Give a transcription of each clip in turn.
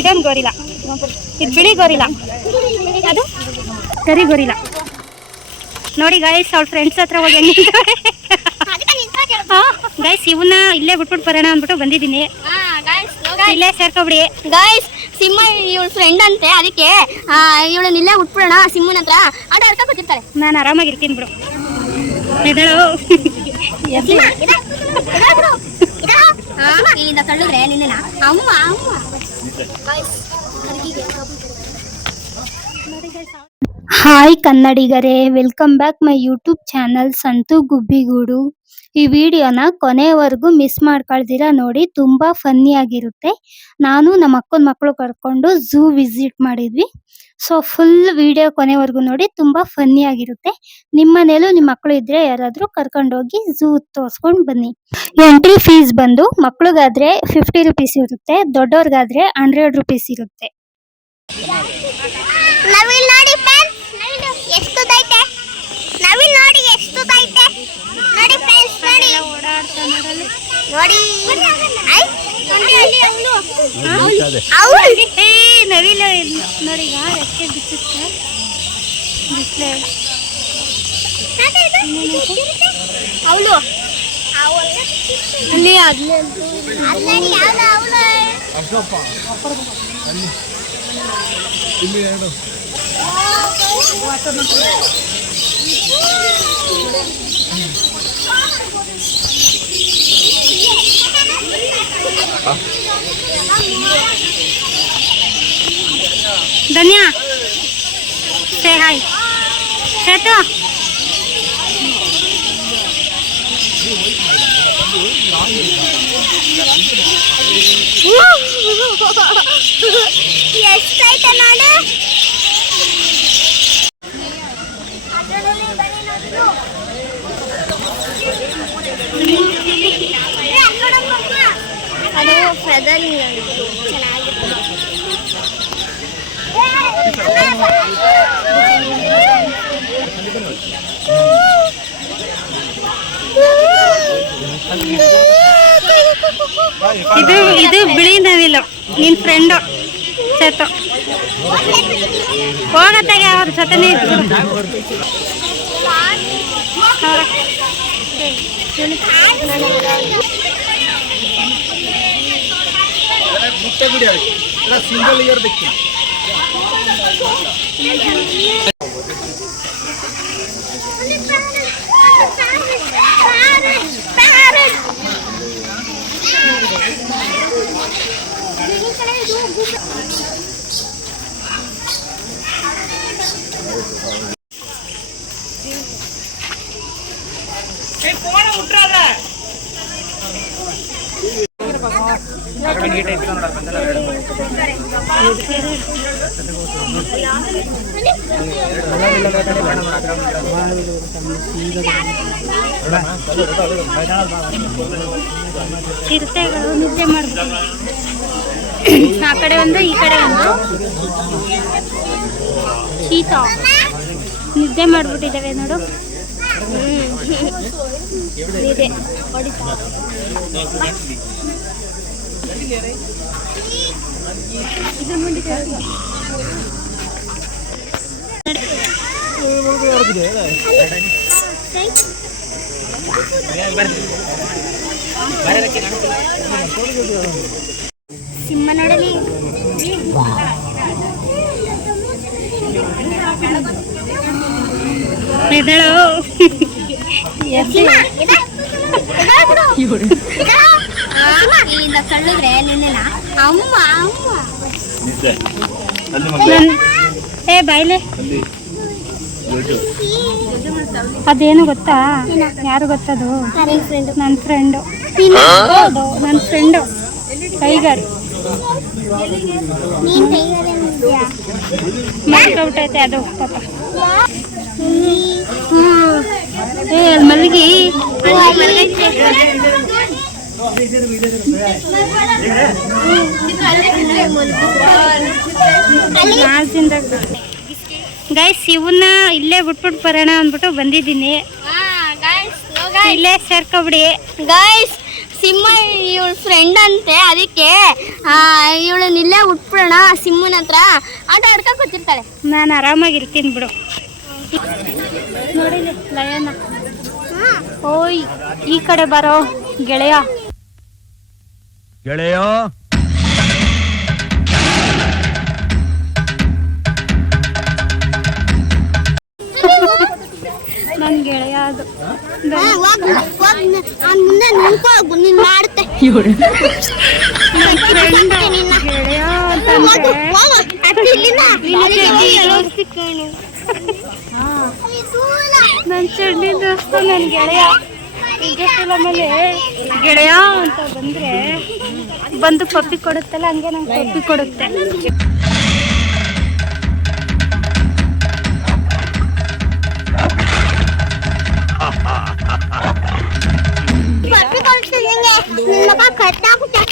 ಇದೊಂದು ಗೋರಿಲ್ಲ, ಇದು ಬಿಳಿ ಗೋರಿಲ್ಲ, ಅದು ಕರಿ ಗೋರಿಲ್ಲ. ನೋಡಿ ಗೈಸ್, ಅವ್ಳ ಫ್ರೆಂಡ್ಸ್ ಹತ್ರ ಹೋಗಿ ಗೈಸ್ ಇವನ್ನ ಇಲ್ಲೇ ಬಿಟ್ಬಿಟ್ಟು ಬರೋಣ ಅಂದ್ಬಿಟ್ಟು ಬಂದಿದ್ದೀನಿ. ಇಲ್ಲೇ ಸೇರ್ಕೊಬಿಡಿ ಗೈಸ್. ಸಿಂಹ ಇವಳ ಫ್ರೆಂಡ್ ಅಂತೆ, ಅದಕ್ಕೆ ಇವಳನ್ನ ಇಲ್ಲೇ ಬಿಟ್ಬಿಡೋಣ ಸಿಂಹನ ಹತ್ರ. ಆಟ ಆಡ್ತಾ ಕೂತಿರ್ತಾರೆ. ನಾನು ಆರಾಮಾಗಿರ್ತೀನಿ ಬಿಡು. ಎದಳು ಇಲ್ಲಿಂದ ತಳ್ಳಿದ್ರೆ ನಿನ್ನ ಅಮ್ಮ ಅಮ್ಮ. ಹಾಯ್ ಕನ್ನಡಿಗರೇ, welcome back my YouTube channel Santu Gubbigudu. ಈ ವಿಡಿಯೋನ ಕೊನೆಯವರೆಗೂ ಮಿಸ್ ಮಾಡ್ಕೊಳ್ದಿರ ನೋಡಿ, ತುಂಬಾ ಫನ್ನಿ ಆಗಿರುತ್ತೆ. ನಾನು ನಮ್ಮ ಅಕ್ಕನ ಮಕ್ಕಳು ಕರ್ಕೊಂಡು ಝೂ ವಿಸಿಟ್ ಮಾಡಿದ್ವಿ. ಸೊ ಫುಲ್ ವಿಡಿಯೋ ಕೊನೆವರೆಗೂ ನೋಡಿ, ತುಂಬಾ ಫನ್ನಿ ಆಗಿರುತ್ತೆ. ನಿಮ್ಮ ಮನೇಲೂ ನಿಮ್ಮ ಮಕ್ಕಳು ಇದ್ರೆ ಯಾರಾದ್ರೂ ಕರ್ಕೊಂಡೋಗಿ ಝೂ ತೋರಿಸ್ಕೊಂಡು ಬನ್ನಿ. ಎಂಟ್ರಿ ಫೀಸ್ ಬಂದು ಮಕ್ಳಿಗಾದ್ರೆ 50 ರುಪೀಸ್ ಇರುತ್ತೆ, ದೊಡ್ಡವ್ರಿಗಾದ್ರೆ 100 ರುಪೀಸ್ ಇರುತ್ತೆ. ನವಿಲ್ ನೋಡಿ ಫ್ರೆಂಡ್ಸ್, ಎಷ್ಟು ದೈತೆ ನವಿಲ್ ನೋಡಿ, ಎಷ್ಟು ದೈತೆ ನೋಡಿ ಫ್ರೆಂಡ್ಸ್. ನೋಡಿ ಓಡಾಡ್ತಾ ನೋಡಲು ನೋಡಿ. ನವಿಲ ನೋಡಿ, ಈಗ ರೆಕ್ಕೆ ಬಿಚ್ಚುತ್ತೆ ಬಿಸ್ಲೆ. ಅವಳು ಅಲ್ಲಿ ಧನ್ಯಾ ಸೇ ಹಾಯ್ ಚೇತು. ಎಷ್ಟೈತೆ ನೋಡು. ಅದು ಫೆದರಿಂಗ್ ಇದು ಬಿಳಿ ನವಿಲು, ನಿನ್ ಫ್ರೆಂಡು ಚೇತು. ಹೋಗತ್ತಾಗೆ ಅವ್ರ ಜೊತೆನೇ ಇದ್ರು. ಸಿಂಗಲ್ ಇಯರ್ ಬೇಕು. ಚಿರತೆಗಳು ನಿದ್ದೆ ಮಾಡ್ಬೋದು. ಆ ಕಡೆ ಒಂದು, ಈ ಕಡೆ ಒಂದು. ಚೀತಾ ನಿದ್ದೆ ಮಾಡ್ಬಿಟ್ಟಿದ್ದಾವೆ ನೋಡು. ಇದೆ ಸಿಂಹ ನೋಡಲಿ. ಎದಳು ಇಲ್ಲಿಂದ ತಳ್ಳಿದ್ರೆ ನಿನ್ನ ಅಮ್ಮ ಅಮ್ಮ. ಏ ಬಾಯ್ಲೆ, ಅದೇನು ಗೊತ್ತಾ? ಯಾರು ಗೊತ್ತದು? ನನ್ನ ಫ್ರೆಂಡು. ಹೌದು, ನನ್ನ ಫ್ರೆಂಡು ಟೈಗರ್. ಮಾಡ್ಕೊಬಿಟ್ಟೈತೆ ಅದು ಪಾಪ. ಏ ಮಲ್ಲಿಗೆ ಗೈಸ್ ಇವನ್ನ ಇಲ್ಲೇ ಬಿಟ್ಬಿಟ್ಟು ಬರೋಣ ಅಂದ್ಬಿಟ್ಟು ಬಂದಿದ್ದೀನಿ. ಇಲ್ಲೇ ಸೇರ್ಕೊಬಿಡಿ ಗೈಸ್. ಸಿಂಹ ಇವಳ ಫ್ರೆಂಡ್ ಅಂತೆ, ಅದಕ್ಕೆ ಇವಳನ್ನ ಇಲ್ಲೇ ಉಟ್ಬಿಡೋಣ ಸಿಂಹನ ಹತ್ರ ಆಟ ಆಡ್ಕೊಂಡು ಕೂತಿರ್ತಾಳೆ. ನಾನು ಆರಾಮಾಗಿರ್ತೀನಿ ಬಿಡು. ನೋಡಿಲಿ ಲಯನ. ಓಯ್ ಈ ಕಡೆ ಬರೋ ಗೆಳೆಯ. ಗೆಳೆಯ ನನ್ನ ಗೆಳೆಯ ಅದು. ಮುಂದೆ ನಿಂತ್ಕೊ, ನೀನ್ ಮಾಡುತ್ತೆ ಗೆಳೆಯ ಅಂತಂದ್ರೆ ನನ್ನ ಚಡ್ಡಿ ದೋಸ್ತು ನನ್ನ ಗೆಳೆಯ. ಆಮೇಲೆ ಗೆಳೆಯ ಅಂತ ಬಂದ್ರೆ ಬಂದು ಪಪ್ಪಿ ಕೊಡುತ್ತಲ್ಲ, ಹಂಗೆ ನಂಗೆ ಪಪ್ಪಿ ಕೊಡುತ್ತೆ. ಪಪ್ಪಿ ಕೊಡ್ತೀನಿ ಮಗ ಕಟ್ಟಾಗುತ್ತೆ.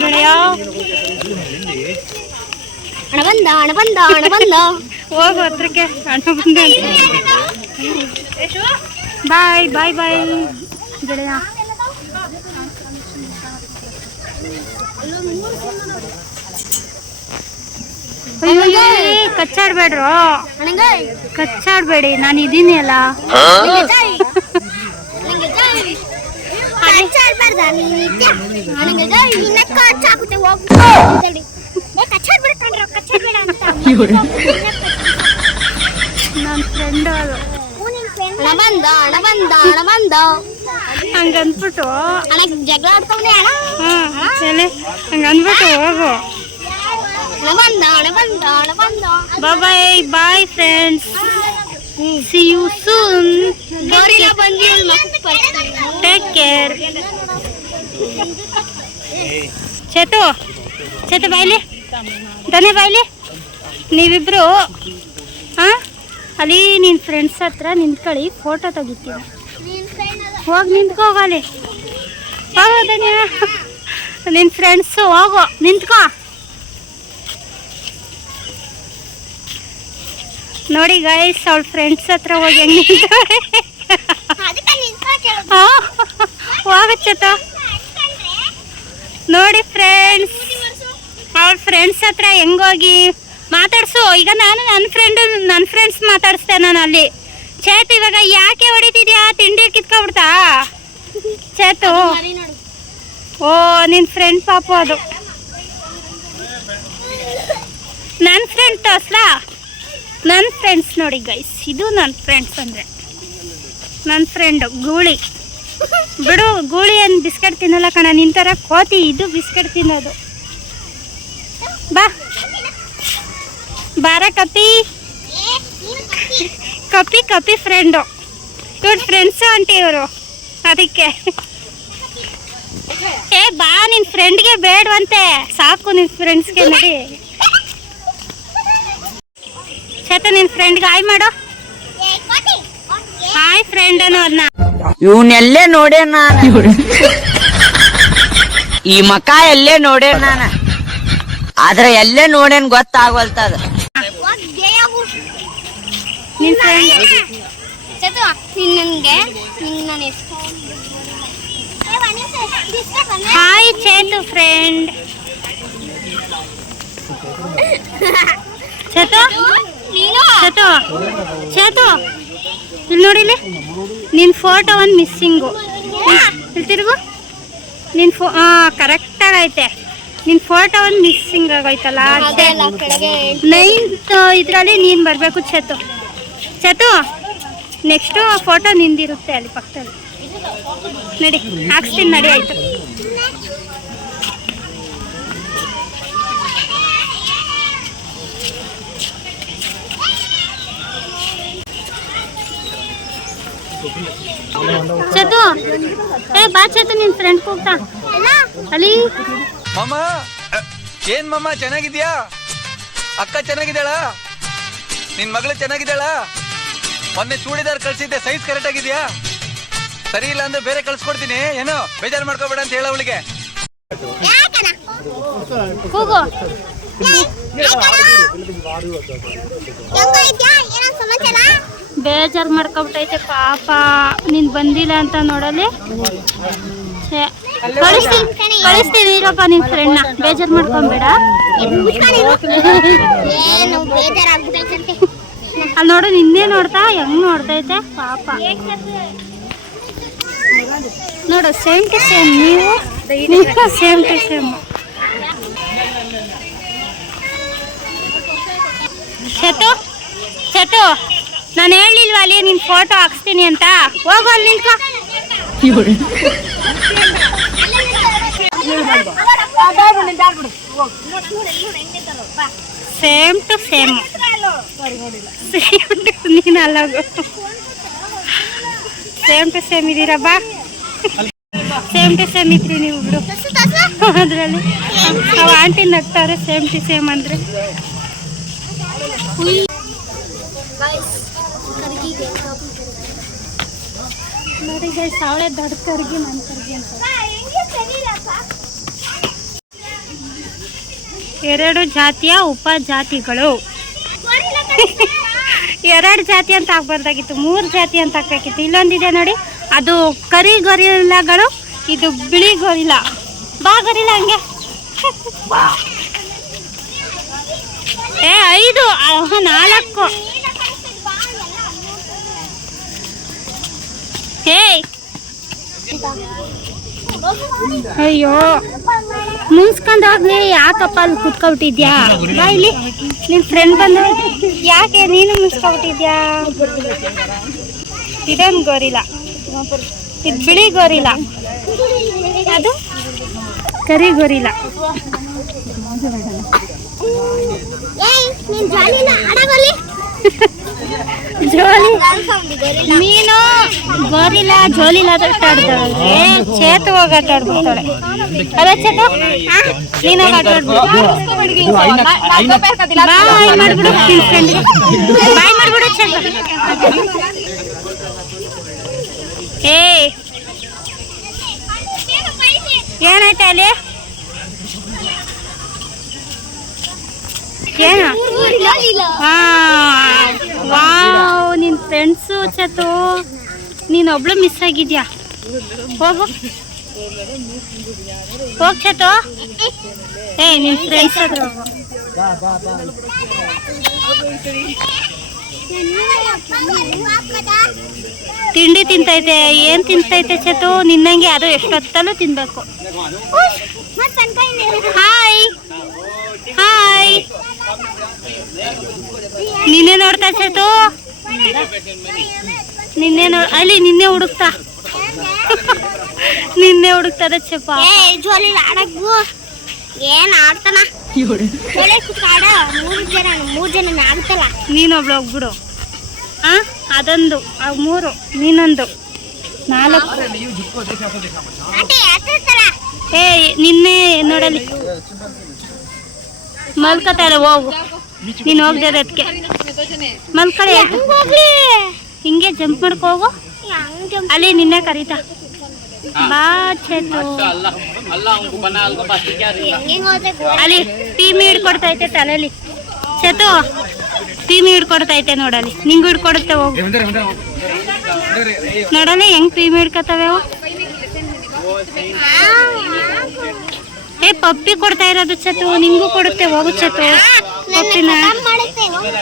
ಗೆಳೆಯ ಹಣ ಬಂದ ಹೋಗು ಹತ್ರಕ್ಕೆ. ಅಣ್ಣ ಬಂದೆ. ಬಾಯ್ ಬಾಯ್ ಬಾಯ್ ಗೆಳೆಯ. ಕಚ್ಚಾಡ್ಬೇಡ್ರು, ಕಚ್ಚಾಡ್ಬೇಡಿ, ನಾನು ಇದೀನಿ ಅಲ್ಲ. ನನ್ನ ಫ್ರೆಂಡ್ ಅದು. ಹಂಗನ್ಬಿಟ್ಟು ಜಗಳ ಆಡ್ಕೊಂಡೆ ಅಣ್ಣ. ಹಂಗನ್ಬಿಟ್ಟು ಹೋಗು. Bye bye friends, see you soon. Take care. Chetu ಬಾಯ್ಲಿ, ದನೆ ಬಾಯ್ಲಿ. ನೀವಿಬ್ರು ಅಲ್ಲಿ ನಿನ್ನ ಫ್ರೆಂಡ್ಸ್ ಹತ್ರ ನಿಂತ್ಕೊಳ್ಳಿ, ಫೋಟೋ ತೆಗಿತೀವಿ. ಹೋಗಿ ನಿಂತ್ಕೋಗಲಿ, ಹೋಗೋದ ನಿನ್ನ ಫ್ರೆಂಡ್ಸು, ಹೋಗೋ ನಿಂತ್ಕೋ. ನೋಡಿ ಗೈಸ್, ಅವಳ ಫ್ರೆಂಡ್ಸ್ ಹತ್ರ ಹೋಗಿ ಹೆಂಗೆ ನಿಂತವಳೆ. ಹೋಗಚ್ಚತ ನೋಡಿ ಫ್ರೆಂಡ್ಸ್, ಅವಳ ಫ್ರೆಂಡ್ಸ್ ಹತ್ರ ಹೆಂಗೋಗಿ ಮಾತಾಡ್ಸು. ಈಗ ನಾನು ನನ್ನ ಫ್ರೆಂಡ್ಸ್ ಮಾತಾಡಿಸ್ತೆ ನಾನು ಅಲ್ಲಿ. ಚೇತು ಇವಾಗ ಯಾಕೆ ಹೊಡಿತಿದ್ಯಾ? ತಿಂಡಿ ಕಿತ್ಕೊಬಿಡ್ತಾ ಚೇತು? ಓ ನಿನ್ನ ಫ್ರೆಂಡ್ ಪಾಪು ಅದು. ನನ್ನ ಫ್ರೆಂಡ್ ತೋರ್ಸ್ಲಾ? ನನ್ನ ಫ್ರೆಂಡ್ಸ್ ನೋಡಿ ಗೈಸ್, ಇದು ನನ್ನ ಫ್ರೆಂಡ್ಸ್ ಅಂದರೆ ನನ್ನ ಫ್ರೆಂಡು ಗೂಳಿ. ಬಿಡು, ಗೂಳಿ ಏನು ಬಿಸ್ಕೆಟ್ ತಿನ್ನಲ್ಲ ಕಣ, ನಿನ್ನ ಥರ ಕೋತಿ ಇದು ಬಿಸ್ಕೆಟ್ ತಿನ್ನೋದು. ಬಾ ಬಾರ ಕಪಿ ಕಪಿ ಕಪಿ ಫ್ರೆಂಡು. ಇವ್ರ ಫ್ರೆಂಡ್ಸು ಆಂಟಿ ಇವರು, ಅದಕ್ಕೆ. ಏ ಬಾ, ನಿನ್ನ ಫ್ರೆಂಡ್ಗೆ ಬೇಡವಂತೆ, ಸಾಕು ನಿನ್ನ ಫ್ರೆಂಡ್ಸ್ಗೆ. ನಡಿ ಚೇತ, ನಿನ್ನ ಫ್ರೆಂಡ್ಗೆ ಹಾಯ್ ಮಾಡು. ಹಾಯ್ ಫ್ರೆಂಡ್ ಅನ್ನೋದನ್ನ. ಇವನ್ನೆಲ್ಲೇ ನೋಡೇ ನಾನು, ಈ ಮಕ ಎಲ್ಲೇ ನೋಡೇ ನಾನು, ಆದ್ರೆ ಎಲ್ಲೇ ನೋಡೇನ್ ಗೊತ್ತಾಗವಲ್ತದ. ನಿನ್ನ friend hi Chethu friend. Chethu Chethu Chethu ಇಲ್ಲಿ ನೋಡಿಲಿ, ನಿನ್ನ ಫೋಟೋ ಒಂದು ಮಿಸ್ಸಿಂಗು. ಇಲ್ಲಿ ತಿರುಗು, ನಿನ್ನ ಕರೆಕ್ಟಾಗಿ ಐತೆ. ನಿನ್ನ ಫೋಟೋ ಒಂದು ಮಿಸ್ಸಿಂಗ್ ಆಗೋಯ್ತಲ್ಲ, 9th ಇದರಲ್ಲಿ ನೀನು ಬರಬೇಕು ಚೇತು. ಚೇತು ನೆಕ್ಸ್ಟು ಫೋಟೋ ನಿಂದಿರುತ್ತೆ ಅಲ್ಲಿ ಪಕ್ಕದಲ್ಲಿ. ನಡಿ ಹಾಕ್ಸ್ತೀನಿ, ನಡಿ ಆಯಿತು. ಚತು ಏ ಬಾ ಚತು ನಿನ್ ಫ್ರೆಂಡ್ ಕೂಗ್ತಾ ಅಲ್ಲಿ ಮಮ್ಮ ಏನ್ ಮಮ್ಮ ಚೆನ್ನಾಗಿದ್ಯಾ? ಅಕ್ಕ ಚೆನ್ನಾಗಿದ್ದಾಳ? ನಿನ್ ಮಗಳು ಚೆನ್ನಾಗಿದ್ದಾಳ? ಮೊನ್ನೆ ಚೂಡಿದಾರ್ ಕಳ್ಸಿದ್ದೆ, ಸೈಜ್ ಕರೆಕ್ಟ್ ಆಗಿದ್ಯಾ? ಸರಿ ಇಲ್ಲ ಅಂದ್ರೆ ಬೇರೆ ಕಳ್ಸ್ಕೊಡ್ತೀನಿ, ಏನೋ ಬೇಜಾರು ಮಾಡ್ಕೋಬೇಡ ಅಂತ ಹೇಳ ಅವಳಿಗೆ. ಕೂಗು ಬೇಜಾರ್ ಮಾಡ್ಕೊಬಿಟ್ಟೈತೆ ಪಾಪ. ನೀನ್ ಬಂದಿಲ್ಲ ಅಂತ ನೋಡಲಿ ಕಳಿಸ್ತೀನಿ ಇರಪ್ಪ ನಿನ್ ಫ್ರೆಂಡ್ನ. ಬೇಜಾರ್ ಮಾಡ್ಕೊಂಬೇಡ. ಅಲ್ಲಿ ನೋಡು ನಿನ್ನೆ ನೋಡ್ತಾ ಹೆಂಗ್ ನೋಡ್ತೈತೆ ಪಾಪ. ನೋಡು ಸೇಮ್ ಟು ಸೇಮ್. ನೀವು ಸೇಮ್ ಟು ಸೇಮ್. ಚತು ಚತು ನಾನು ಹೇಳಿಲ್ವಾ ಅಲ್ಲಿ ನಿನ್ ಫೋಟೋ ಹಾಕ್ಸ್ತೀನಿ ಅಂತ? ಹೋಗು ಅಲ್ಲಿ ನಿಂತ್ಕೊ. Same to same. ನೀನು ಅಲ್ಲೋಗು. ಸೇಮ್ ಟು ಸೇಮ್ ಇದೀರ ಬಾ. ಸೇಮ್ ಟು ಸೇಮ್ ಇದ್ರಿ ನೀವು ಬಿಡು. ಅದರಲ್ಲಿ ಅವ ಆಂಟಿ ನಗ್ತಾರೆ ಸೇಮ್ ಟು ಸೇಮ್ ಅಂದ್ರೆ. ನೋಡಿ ಗೈಸ್, ಅವಳೆ ದೊಡ್ಡ ಕರ್ಗಿ ನನ್ನ ಕರ್ಗಿ ಅಂತ. ಎರಡು ಜಾತಿಯ ಉಪಜಾತಿಗಳು. 2 ಜಾತಿ ಅಂತ ಆಗ್ಬಾರ್ದಾಗಿತ್ತು, 3 ಜಾತಿ ಅಂತ ಹಾಕ್ಬೇಕಿತ್ತು. ಇಲ್ಲೊಂದಿದೆ ನೋಡಿ, ಅದು ಕರಿ ಗೊರಿಲ್ಲಗಳು, ಇದು ಬಿಳಿ ಗೊರಿಲ್ಲ. ಬಾ ಗೊರಿಲ್ಲ ಹಂಗೆ. 5 4. ಅಯ್ಯೋ ಮುನ್ಸ್ಕೊಂಡಾಗ್ಲಿ ಯಾಕಪ್ಪ ಅಲ್ಲಿ ಕುತ್ಕೊಬಿಟ್ಟಿದ್ಯಾ? ಬಾ ಇಲ್ಲಿ. ನಿನ್ ಫ್ರೆಂಡ್ ಬಂದು ಯಾಕೆ ನೀನು ಮುನ್ಸ್ಕೊಬಿಟ್ಟಿದ್ಯಾ? ಇದೊಂದು ಗೋರಿಲ್ಲ, ಇದು ಬಿಳಿ ಗೋರಿಲ್ಲ, ಅದು ಕರಿ ಗೋರಿಲ್ಲ. ಜೋಲಿ ನೀನು ಗೋರಿಲ್ಲ ಜೋಲಿಲ್ಲ ಆಟ ಆಡ್ತಾಳೆ. ಚೇತು ಹೋಗಿ ಆಟ ಆಡ್ಬಿಡ್ತಾಳೆ. ಅಲ್ಲ ಚೇತು, ನೀನು ಹೋಗಿ ಆಟ ಆಡ್ಬಿಡು. ಬಾಯ್ ಮಾಡ್ಬಿಡು ನಿನ್ ಫ್ರೆಂಡ್ಗೆ. ಬಾಯ್ ಮಾಡ್ಬಿಡು ಚೇತು. ಏನಾಯ್ತಾ ಅಲ್ಲಿ? ಏನು? ವಾವ್, ನಿನ್ ಫ್ರೆಂಡ್ಸು ಚತು. ನೀನೊಬ್ಳು ಮಿಸ್ ಆಗಿದ್ಯಾ? ಹೋಗು ಹೋಗ್ ಚತು. ನಿನ್ ಫ್ರೆಂಡ್ಸ್ ಹತ್ರ ಹೋಗು. ತಿಂಡಿ ತಿಂತೈತೆ. ಏನ್ ತಿಂತೈತೆ ಚತು? ನಿನ್ನಂಗೆ ಅದು ಎಷ್ಟೊತ್ತಲ್ಲೂ ತಿನ್ಬೇಕು. Hi hi. ನಿನ್ನೆ ನೋಡ್ತಾ ಚತು, ನಿನ್ನೆ ಅಲ್ಲಿ ನಿನ್ನೆ ಹುಡುಕ್ತಾ ನಿನ್ನೆ ಹುಡುಕ್ತದ ಚಪ್ಪ. ಏನ್ ಆಡ್ತಾನ? 3 ಜನ ಆಗ್ತಲ್ಲ. ನೀನೊಬ್ಳು ಹೋಗ್ಬಿಡು. ಅದೊಂದು 3, ನೀನೊಂದು 4. ನಿನ್ನೆ ನೋಡಲಿ ಮಲ್ಕತಾರೆ. ಹೋಗು ನೀನು ಹೋಗ್ದೆ ಅದಕ್ಕೆ ಮಲ್ಕಳೆ. ಹಿಂಗೆ ಜಂಪ್ ಮಾಡ್ಕೊ ಹೋಗು. ಅಲ್ಲಿ ನಿನ್ನೆ ಕರೀತಾ. ಬಾ ಚೇತು. ಅಲ್ಲಿ ಟೀಮಿ ಹಿಡ್ಕೊಡ್ತೈತೆ ತಲೆಯಲ್ಲಿ. ಚೇತು ಟೀಮಿ ಹಿಡ್ಕೊಡ್ತೈತೆ ನೋಡಲಿ. ನಿಂಗೂ ಹಿಡ್ಕೊಡುತ್ತೆ. ಹೋಗು ನೋಡಲಿ ಹೆಂಗ್ ಟೀಮಿ ಹಿಡ್ಕೊತವೆ ಅವು. ಪಪ್ಪಿ ಕೊಡ್ತಾ ಇರೋದು ಚತು. ನಿಂಗೂ ಕೊಡುತ್ತೆ. ಹೋಗು ಚತು.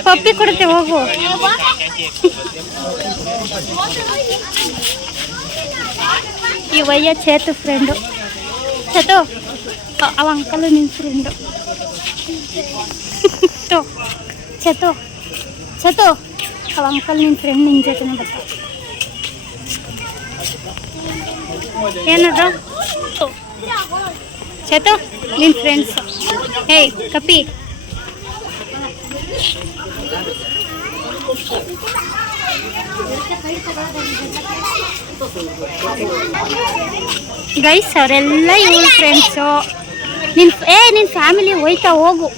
ಪಪ್ಪಿ ಕೊಡುತ್ತೆ. ಹೋಗು. ಈ ವಯ್ಯ ಚೇತು ಫ್ರೆಂಡು. ಚತು ಅವ ಅಂಕಲ್ ನಿನ್ ಫ್ರೆಂಡು. ಚತು ಚತು ಅವ ಅಂಕಲ್ ನಿನ್ ಫ್ರೆಂಡ್ ನಿನ್ ಜೊತೆನೇ ಬರ್ತಾವ. ಏನದು ಚತು ನಿನ್ ಫ್ರೆಂಡ್ಸ್. ಕಪಿ ಗೈಸ್ ಅವರೆಲ್ಲ ಇವಳ ಫ್ರೆಂಡ್ಸು. ನಿನ್ನ ಫ್ಯಾಮಿಲಿ ಹೋಯ್ತಾ ಹೋಗು,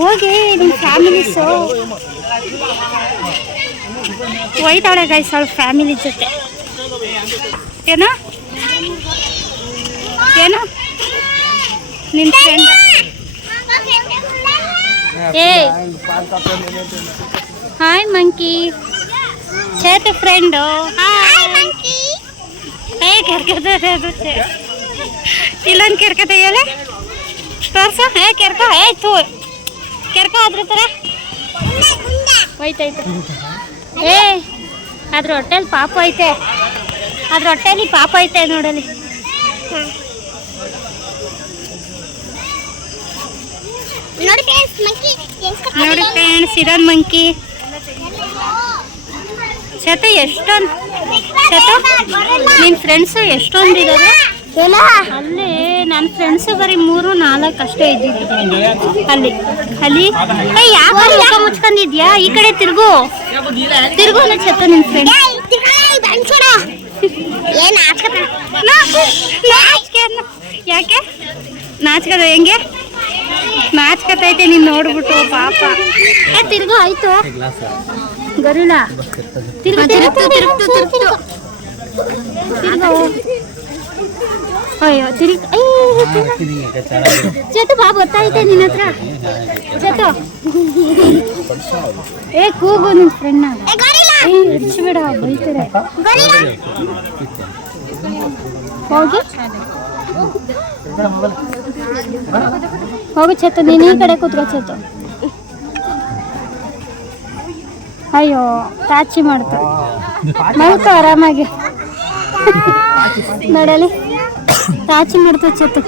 ಹೋಗಿ ನಿನ್ನ ಫ್ಯಾಮಿಲೀಸು ಹೋಯ್ತಾಳೆ ಗೈಸ್ ಅವಳ ಫ್ಯಾಮಿಲಿ ಜೊತೆ. ಏನೋ ಏನೋ ನಿನ್ನ friend hi monkey, Chethu friend. ಕೆರ್ಕತೆ ಇಲ್ಲೊಂದು ಕೆರ್ಕತೆ ಹೇಳಿ ತೋರ್ಸ. ಕೆರ್ಕ ಆಯ್ತು, ಕೆರ್ಕ ಅದ್ರ ಥರ ಹೋಯ್ತಾಯ್ತು. ಅದ್ರ ಹೊಟ್ಟೆಲಿ ಪಾಪ ಐತೆ, ಅದ್ರ ಹೊಟ್ಟೆಲಿ ಪಾಪ ಐತೆ ನೋಡಲಿ. ನೋಡಿ ಫ್ರೆಂಡ್ಸ್, ಇದೊಂದು ಮಂಕಿ. ಚೇತು ಎಷ್ಟೊಂದು, ಚೇತು ನಿನ್ನ ಫ್ರೆಂಡ್ಸು ಎಷ್ಟೊಂದು ಇದ್ದಾರೆ ಅಲ್ಲಿ. ನನ್ನ ಫ್ರೆಂಡ್ಸು ಬರೀ 3-4 ಅಷ್ಟೇ ಇದ್ದಿದ್ದು ಅಲ್ಲಿ. ಯಾಕೆ ಮುಖ ಮುಚ್ಕೊಂಡಿದ್ಯಾ? ಈ ಕಡೆ ತಿರ್ಗು ಚೇತು ನಿನ್ನ ಫ್ರೆಂಡ್. ಯಾಕೆ ನಾಚ್ಕದ? ಹೆಂಗೆ ನಾಚ್ಕತೈತೆ ನೀನು ನೋಡ್ಬಿಟ್ಟು ಪಾಪ. ತಿರ್ಗು ಆಯ್ತು ಗರುಳ, ತಿರ್ಗು. ಅಯ್ಯೋ ಚೇತು ಬಾ, ಗೊತ್ತಾಯ್ತೆ ನಿನ್ನ ಹತ್ರ. ಚೇತು ಕೂಗು ನಿನ್ನ ಫ್ರೆಂಡ್. ಇಡ್ಸ್ಬೇಡ, ಬೈತಾರೆ. ಹೋಗು ಚೇತು, ನೀನು ಈ ಕಡೆ ಕೂತ್ಕೋ ಚೇತು. ಅಯ್ಯೋ ತಾಚಿ ಮಾಡ್ತು, ಮಲ್ಕೋ ಆರಾಮಾಗಿ. ನೋಡಲಿ ತಾಚಿ ಮಾಡ್ತು ಚೇತು.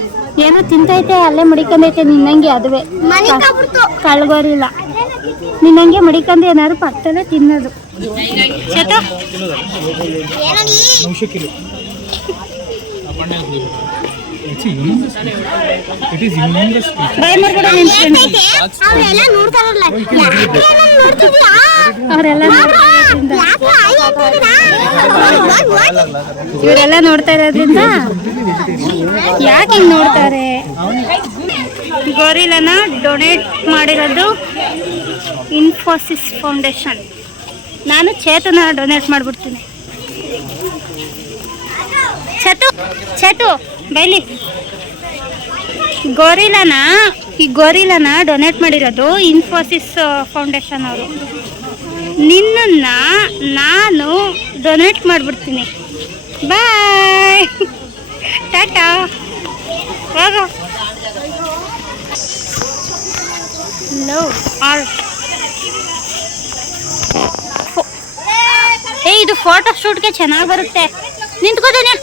ಏನೋ ತಿಂತೈತೆ, ಅಲ್ಲೇ ಮಡಿಕೊಂಡೈತೆ ನಿನ್ನಂಗೆ. ಅದುವೇ ಕಳ್ಗೋರಿಲ್ಲ, ನಿನ್ನಂಗೆ ಮಡಿಕೊಂಡು ಏನಾದ್ರು ಪಕ್ಕದಲ್ಲೇ ತಿನ್ನೋದು. ಚೇತು ಇವರೆಲ್ಲ ನೋಡ್ತಾ ಇರೋದ್ರಿಂದ ಯಾಕೆ ಹಿಂಗ್ ನೋಡ್ತಾರೆ? ಗೋರಿಲಾನ ಡೊನೇಟ್ ಮಾಡಿರೋದು ಇನ್ಫೋಸಿಸ್ ಫೌಂಡೇಶನ್. ನಾನು ಚೇತುನ ಡೊನೇಟ್ ಮಾಡ್ಬಿಡ್ತೀನಿ. ಚೇತು ಬೈಲಿ. ಈ ಗೋರಿಲಾನ ಡೊನೇಟ್ ಮಾಡಿರೋದು ಇನ್ಫೋಸಿಸ್ ಫೌಂಡೇಶನ್ ಅವರು. ನಿನ್ನನ್ನ ನಾನು ಡೊನೇಟ್ ಮಾಡಿಬಿಡ್ತೀನಿ. ಬಾಯ್, ಟಾಟಾ, ಹೋಗೋ. Love art. ಇದು ಫೋಟೋ ಶೂಟ್ಗೆ ಚೆನ್ನಾಗಿ ಬರುತ್ತೆ. ನಿಂತ್ಕೋದೇನೆ.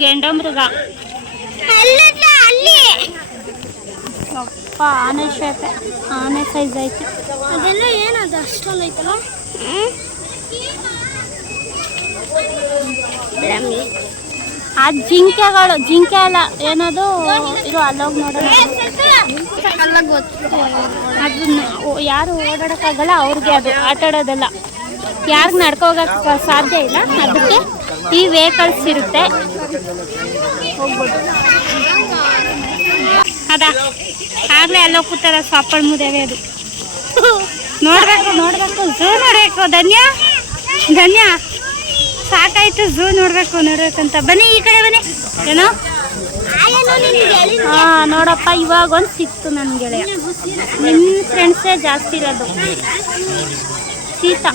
ಗೆಂಡಮೃಗ ಅಪ್ಪ, ಆನೆ ಶೇಪ್, ಆನೆ ಸೈಜ್ ಐತಿ. ಅದೆಲ್ಲ ಏನದು ಅಷ್ಟೊಂದು ಐತಲ್ಲ? ಆ ಜಿಂಕೆಗಳು, ಜಿಂಕೆ ಅಲ್ಲ ಏನದು, ಇದು ಅಲ್ಲೋಗಿ ನೋಡೋಣ. ಅದನ್ನ ಯಾರು ಓಡಾಡೋಕ್ಕಾಗಲ್ಲ ಅವ್ರಿಗೆ ಅದು ಆಟ ಆಡೋದಲ್ಲ. ಯಾರಿಗೆ ನಡ್ಕೋಗಕ್ಕೆ ಸಾಧ್ಯ ಇಲ್ಲ, ಅದಕ್ಕೆ ಈ ವೆಹಿಕಲ್ಸ್ ಇರುತ್ತೆ, ಹೋಗ್ಬೋದು. ಅದ ಆಗಲೇ ಅಲ್ಲೋ ಕೂತಾರ ಸಾಪಡ್ ಮುದೇವೆ. ಅದು ನೋಡ್ಬೇಕು, ಝೂ ನೋಡ್ಬೇಕು. ಧನ್ಯ ಸಾಕಾಯ್ತು, ಝೂ ನೋಡ್ಬೇಕಂತ. ಬನ್ನಿ ಈ ಕಡೆ ಬನ್ನಿ. ಏನೋ ನೋಡಪ್ಪ, ಇವಾಗ ಒಂದು ಸಿಕ್ತು ನನ್ನ ಗೆಳೆಯ. ನಿನ್ನ ಫ್ರೆಂಡ್ಸೇ ಜಾಸ್ತಿ ಇರೋದು. ಸೀತಾ,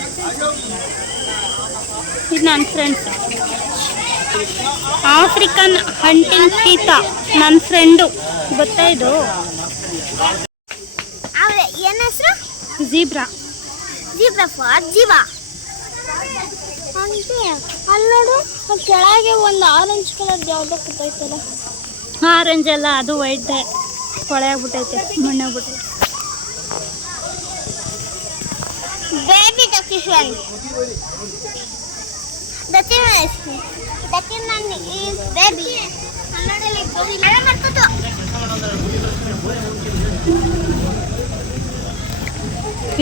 ಇದು ನನ್ನ ಫ್ರೆಂಡ್ಸ್. ಆಫ್ರಿಕನ್ ಹಂಟಿಂಗ್ ಚೀತಾ ನನ್ನ ಫ್ರೆಂಡು, ಗೊತ್ತಾ? ಇದು ಏನ್ ಹೆಸರು? ಜೀಬ್ರಾ. ಜೀವಾ. ಅಲ್ಲಿ ನೋಡು, ಕೆಳಗೆ ಒಂದು ಆರೆಂಜ್ ಕಲರ್ ಯಾವ್ದೋ ಕೂತೈತಲ್ಲ. ಆರೆಂಜ್ ಅಲ್ಲ, ಅದು ವೈಟ್. ಕೊಳೆ ಆಗ್ಬಿಟ್ಟೈತೆ, ಮಣ್ಣಾಗ್ಬಿಟ್ಟೈತೆ. Baby Turkish one. The thing is baby. ಅಲ್ಲ ಮಾಡ್ಕೋತು.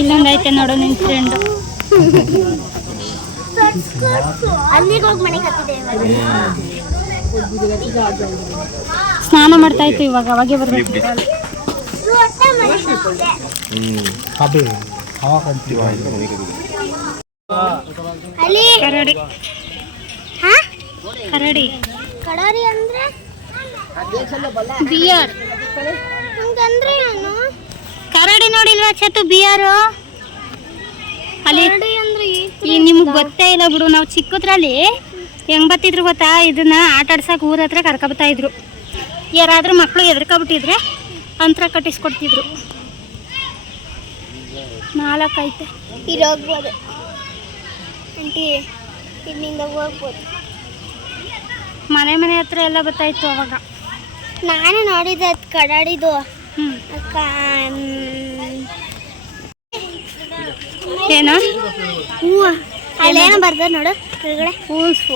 ಇಲ್ಲೊಂದೈತೆ ನೋಡು ನಿನ್ ಫ್ರೆಂಡು. ಅಲ್ಲಿಗೆ ಹೋಗಿ ಮನೆಗೆ ಹತ್ತಿದೆ ಸ್ನಾನ ಮಾಡ್ತಾ ಇತ್ತು ಇವಾಗ, ಅವಾಗೆ ಬರ್ಬೇಕು. ಅಲ್ಲಿ ಕರಡಿ. ಹಾ ಕರಡಿ ಕಡಾರಿ ಅಂದ್ರೆ ಬಿಯರ್. ಹಂಗಂದ್ರೆ ಏನು? ಕರಡಿ ನೋಡಿಲ್ವಾ ಚತು? ಬಿಯರು ಅಲ್ಲಿ ಕರಡಿ ಅಂದ್ರೆ ಈ ನಿಮ್ಗೆ ಗೊತ್ತೇ ಇಲ್ಲ ಬಿಡು. ನಾವು ಚಿಕ್ಕದ್ರಲ್ಲಿ ಹೆಂಗ್ ಬತ್ತಿದ್ರು ಗೊತ್ತಾ, ಇದನ್ನ ಆಟ ಆಡ್ಸಕ್ ಊರ ಹತ್ರ ಕರ್ಕೊಬತ್ತಾ ಇದ್ರು. ಯಾರಾದ್ರೂ ಮಕ್ಕಳು ಎದ್ರಕೊಬಿಟ್ಟಿದ್ರೆ ಅಂತರ ಕಟ್ಟಿಸ್ಕೊಡ್ತಿದ್ರು. 4 ಐತೆ. ಇಲ್ಲಿ ಹೋಗ್ಬೋದು ಆಂಟಿ, ಇಲ್ಲಿಂದ ಹೋಗ್ಬೋದು. ಮನೆ ಹತ್ರ ಎಲ್ಲ ಬತ್ತಾಯಿತ್ತು ಅವಾಗ. ನಾನು ನೋಡಿದ್ದೆ ಅದು ಕಡಾಡಿದು. ಹ್ಮ್ ಏನೋ ಹೂವು ಅಲ್ಲೇನೋ ಬರ್ದ ನೋಡು ಕೆಳಗಡೆ. ಹೂಸು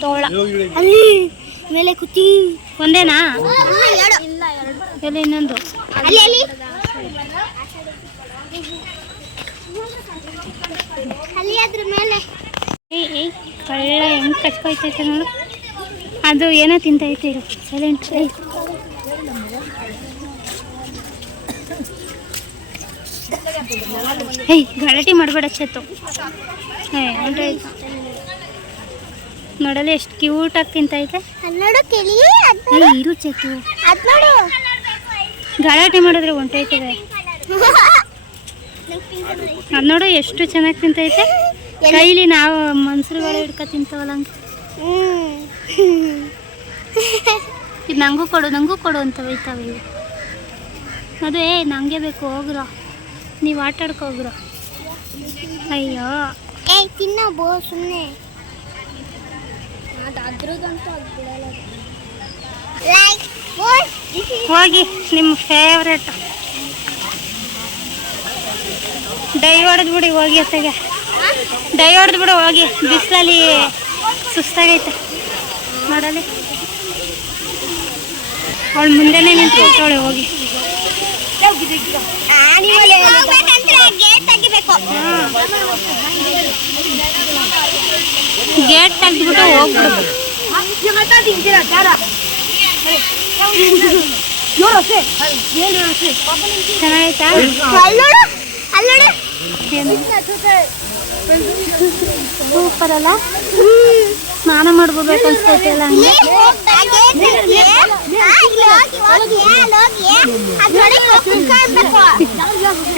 ತೋಳ ಅಲ್ಲಿ ಮೇಲೆ ಕುತ್ತಿ ಒಂದೇನಾ? ಎರಡು. ಎಲ್ಲ ಇನ್ನೊಂದು ಅಲ್ಲಿ ಅಲ್ಲಿ ಅಲ್ಲಿ ಅದ್ರ ಮೇಲೆ ಏಯ್ ಕಳ್ಳ ಹೆಂಗ್ ಕಚ್ಕೊಯ್ತೈತೆ ನೋಡು. ಅದು ಏನೋ ತಿಂತೈತೆ. ಇರು ಸೈಲೆಂಟ್. ಏಯ್ ಗಲಾಟೆ ಮಾಡಬೇಡ ಚತ್ತು. ಹೊಂಟೋಯ್ತು ನೋಡಲ್ಲ ಎಷ್ಟು ಕ್ಯೂಟಾಗಿ ತಿಂತೈತೆ. ಅಲ್ಲಿ ನೋಡು ಕೆಲಿ ಏಯ್ ಇರು ಚತ್ತು, ಅದ್ ನೋಡು. ಗಲಾಟೆ ಮಾಡಿದ್ರೆ ಹೊಂಟೋಯ್ತದೆ. ಅದು ನೋಡು ಎಷ್ಟು ಚೆನ್ನಾಗಿ ತಿಂತೈತೆ. ಕೈಲಿ ನಾವು ಮನ್ಸರುಗಳು ಹಿಡ್ಕೊ ತಿಂತವಲ್ಲ ಹಂಗೆ. ಇದು ನಂಗೂ ಕೊಡು ಅಂತ ಬೈತಾವೆ ಇವು. ಅದೇ ನಂಗೆ ಬೇಕು, ಹೋಗ್ರೋ ನೀವು ಆಟ ಆಡ್ಕೊ ಹೋಗ್ರೋ. ಅಯ್ಯೋ ಏಯ್ ತಿನ್ನಬೋ ಸುಮ್ಮನೆ. ಅದ್ರದಂತೂ ಅದು ಬಿಡಲ್ಲ. ಹೋಗಿ ನಿಮ್ಮ ಫೇವ್ರೇಟ್ ಡೈ ಹೊಡೆದು ಬಿಡಿ. ಹೋಗಿ ಅತ್ತಗೆ ಡೈ ಹೊಡೆದು ಬಿಡು ಹೋಗಿ. ಬಿಸಿಲಲ್ಲಿ ಸುಸ್ತಾಗೈತೆ ನೋಡಲಿ. ಅವಳು ಮುಂದೆನೇ ನಿಂತ್ಕೊಳ್ತಾಳೆ. ಹೋಗಿ ಗೇಟ್ ತೆಗೆದ್ಬಿಟ್ಟು ಹೋಗ್ಬಿಡು. ಚೆನ್ನಾಗೈತಾ? ಸೂಪರ್ ಅಲ್ಲ? ಸ್ನಾನ ಮಾಡ್ಬೋಬೇಕು ಅನ್ಸ್ತೈತೆ ಅಲ್ಲ ಹಂಗೆ.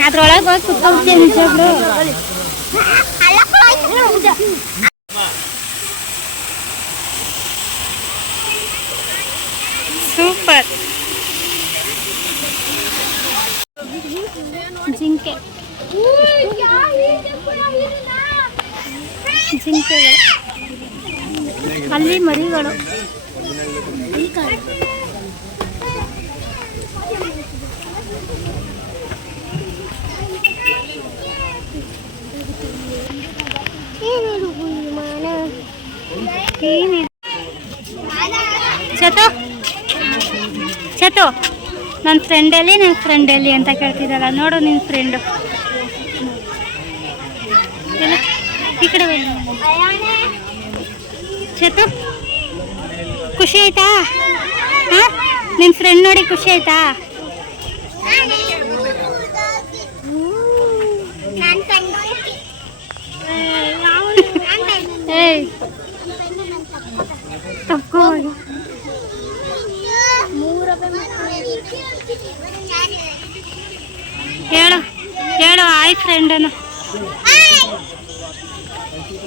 ಅದ್ರೊಳಗೆ ಹೋಗಿ ಕುತ್ಕೊಳ್ತೀನಿ ನಿಜವಾಗ್ಲು. ಸೂಪರ್. ಜಿಂಕೆ ಜಿಂಕೆಗಳು ಅಲ್ಲಿ ಮರಿಗಳು. ಚತು ನನ್ನ ಫ್ರೆಂಡ್ ಎಲ್ಲಿ ಅಂತ ಕೇಳ್ತಿದ್ದಲ್ಲ. ನೋಡು ನಿನ್ನ ಫ್ರೆಂಡು ಎಲ್ಲ ಈ ಕಡೆ ಬನ್ನಿ. ಚತು ಖುಷಿ ಆಯ್ತಾ? ಹಾಂ ನಿನ್ನ ಫ್ರೆಂಡ್ ನೋಡಿ ಖುಷಿ ಆಯ್ತಾ? ಏಯ್ ತಪ್ಪು. ಹೇಳು ಆಯ್ ಫ್ರೆಂಡನು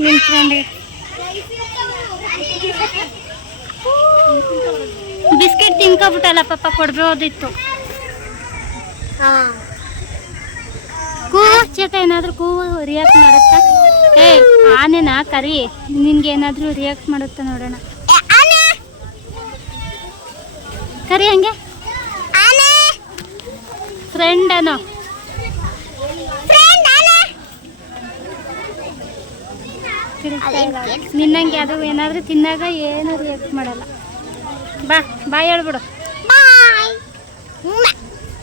ನಿಮ್ಮ ಫ್ರೆಂಡಿಗೆ. ಬಿಸ್ಕೆಟ್ ತಿನ್ಕೊಬಿಟ್ಟಲ್ಲ ಪಾಪ, ಕೊಡ್ಬೋದಿತ್ತು. ಕೂಗು ಚೇತ, ಏನಾದರೂ ಕೂಗು ರಿಯಾಕ್ಟ್ ಮಾಡುತ್ತಾ? ಆನೆನಾ ಕರಿ, ನಿನ್ಗೆ ಏನಾದರೂ ರಿಯಾಕ್ಟ್ ಮಾಡುತ್ತಾ ನೋಡೋಣ. ಕರಿ ಹಂಗೆ. ಫ್ರೆಂಡ್ ಅನ್ನೋ. ಸಿಡಿಸ್ತಾ ಇದ್ದಾವೆ. ನಿನ್ನಂಗೆ ಅದು ಏನಾದರೂ ತಿನ್ನಾಗ ಏನು ರಿಯಾಕ್ಟ್ ಮಾಡಲ್ಲ. ಬಾ ಬಾಯ್ ಹೇಳ್ಬಿಡು. ಬಾಯ್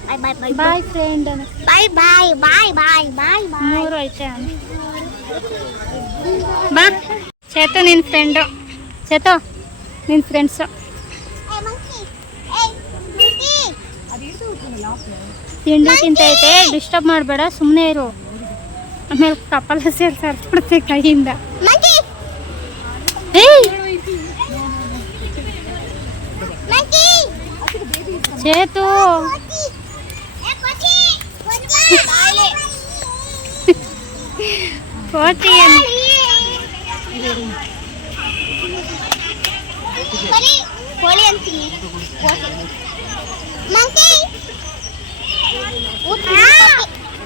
ಬಾಯ್ ಬಾಯ್ ಬಾಯ್ ಬಾಯ್ ಫ್ರೆಂಡ್ ಅನ್ನ ಬಾಯ್ ಬಾಯ್ ಬಾಯ್ ಬಾಯ್ ಬಾಯ್ ಬಾಯ್. 3 ಐತೆ ಅನ್ನ. ಬಾ ಚೇತು ನಿನ್ನ ಫ್ರೆಂಡು. ಚೇತು ನಿನ್ನ ಫ್ರೆಂಡ್ಸು. ತಿಂಡಿ ತಿಂತೈತೆ, ಡಿಸ್ಟರ್ಬ್ ಮಾಡಬೇಡ, ಸುಮ್ಮನೆ ಇರು. ಆಮೇಲೆ ಕಪಾಲ ಸೇರ್ಸಾಡ್ಬಿಡುತ್ತೆ ಕೈಯಿಂದ. ಏಯ್ ಚೇತು ಕೋತಿ ಕೋಳಿ ಅಂತೀನಿ.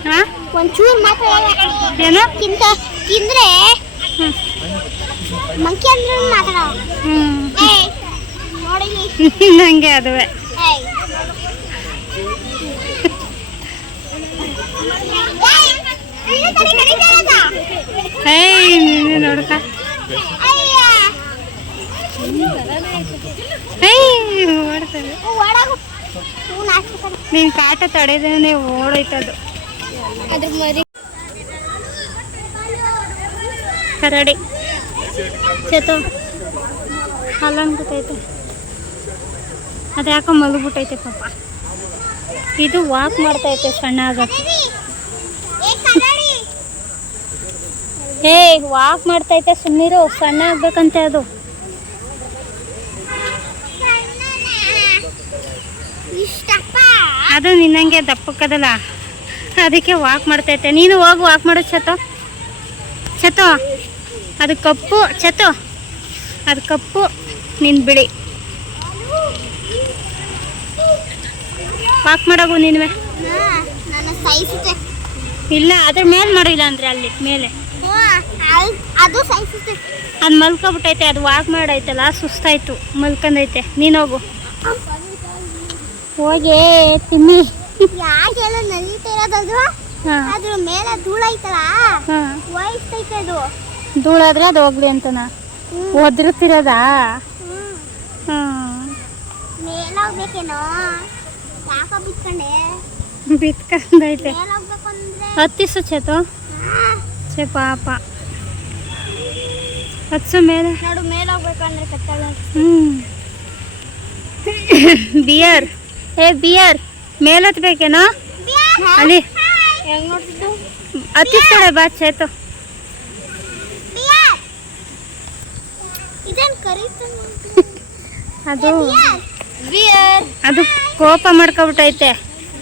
ಹಾಂ ಒಂಚೂರು ಮಾತ್ರ ಏನೋ ತಿಂದ್ರೆ ಮಂಕಿ ಅಂದ್ರೆ ಮಾತಾಡ ನೋಡಿ ನಂಗೆ ಅದುವೆ. ಏಯ್ ನೀನು ನೋಡ್ಕ. ಏಯ್ ಓಡ್ತಾರೆ. ನೀನು ಕಾಟ ತಡೆದೇನೆ ಓಡೋಯ್ತದು. ಅದ್ರ ಮರಿ ಕರಡಿ. ಚೇತು ಅಲ್ಲಂಗ್ಬಿಟ್ಟೈತೆ, ಅದು ಯಾಕೋ ಮಲಗ್ಬಿಟ್ಟೈತೆ ಪಾಪ. ಇದು ವಾಕ್ ಮಾಡ್ತೈತೆ ಸಣ್ಣ ಆಗಕ್ಕೆ. ಏಯ್ ವಾಕ್ ಮಾಡ್ತೈತೆ, ಸುಮ್ಮನಿರು, ಸಣ್ಣ ಆಗ್ಬೇಕಂತೆ ಅದು. ಅದು ನಿನ್ನಂಗೆ ದಪ್ಪಕ್ಕದಲ್ಲ, ಅದಕ್ಕೆ ವಾಕ್ ಮಾಡ್ತೈತೆ. ನೀನು ಹೋಗಿ ವಾಕ್ ಮಾಡು ಚೇತು. ಚೇತು ಅದು ಕಪ್ಪು. ಚೇತು ಅದು ಕಪ್ಪು, ನಿನ್ ಬಿಳಿ. ವಾಕ್ ಮಾಡೋಗು ನೀನುವೆ. ನನ್ನ ಸೈಸುತ್ತೆ. ಇಲ್ಲ ಅದ್ರ ಮೇಲೆ ಮಾಡಿಲ್ಲ ಅಂದರೆ ಅಲ್ಲಿ ಮೇಲೆ ಅದು ಸೈಸುತ್ತೆ. ಅದು ಮಲ್ಕೊಬಿಟ್ಟೈತೆ, ಅದು ವಾಕ್ ಮಾಡೈತಲ್ಲ, ಸುಸ್ತಾಯ್ತು, ಮಲ್ಕೊಂಡೈತೆ. ನೀನು ಹೋಗು ಹೋಗೇ ತಿಮ್ಮಿ. ಯಾಕೆಲ್ಲ ನಡೀತಾ ಇರೋದು? ಹಾಂ ಅದ್ರ ಮೇಲೆ ಧೂಳ ಐತಲ್ಲ, ಹಾಂ ಒಯ್ತೈತೆ ಅದು. ಧೂಳಾದ್ರೆ ಅದು ಹೋಗ್ಲಿ ಅಂತನಾ ಒದ್ರುತ್ತಿರೋದಾ? ಹಾಂ ಮೇಲಾಗ್ಬೇಕೇನೋ, ಯಾಕ ಬಿತ್ಕೊಂಡೆ? ಬಿತ್ಕೊಂಡೈತೆ. ಮೇಲಾಗ್ಬೇಕು ಅಂದ್ರೆ ಹತ್ತಿಸು ಚೇತು. ಛೇ ಪಾಪ, ಹತ್ಸು ಮೇಲೆ. ನೋಡು, ಮೇಲಾಗ್ಬೇಕಂದ್ರೆ ಕತ್ತಲ. ಬಿಯರ್ ಬಿಯರ್ ಮೇಲೆ ಹತ್ಬೇಕೇನೋ ಅಲ್ಲಿ. ಹೆಂಗ್ ನೋಡ್ತಿದ್ದು? ಹತ್ತಿಸ್ತಾಳೆ ಬಾ ಚೇತು. ಇದೇನ್ ಕರೀತ? ಅದು ಬಿಯರ್ ಅದು ಕೋಪ ಮಾಡ್ಕೊಬಿಟ್ಟೈತೆ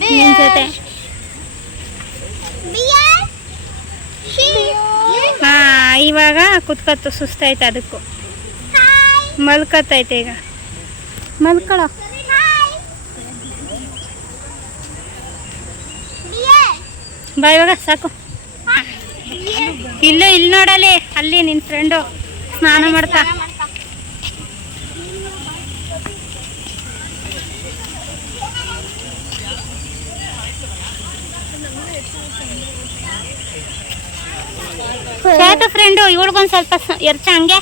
ನಿನ್ ಜೊತೆ. ಹಾ ಇವಾಗ ಕುತ್ಕತ್ತು, ಸುಸ್ತಾಯ್ತು ಅದಕ್ಕೂ. ಮಲ್ಕತ್ತೈತೆ ಈಗ, ಮಲ್ಕೊಳ. ಬಾ ಇವಾಗ ಸಾಕು. ಇಲ್ಲ ಇಲ್ಲಿ ನೋಡಲಿ, ಅಲ್ಲಿ ನಿನ್ನ ಫ್ರೆಂಡು ಸ್ನಾನ ಮಾಡ್ತಾ. ಚೇತು ಫ್ರೆಂಡು, ಇವಳಿಗೊಂದು ಸ್ವಲ್ಪ ಎರ್ಚ ಹಂಗೆ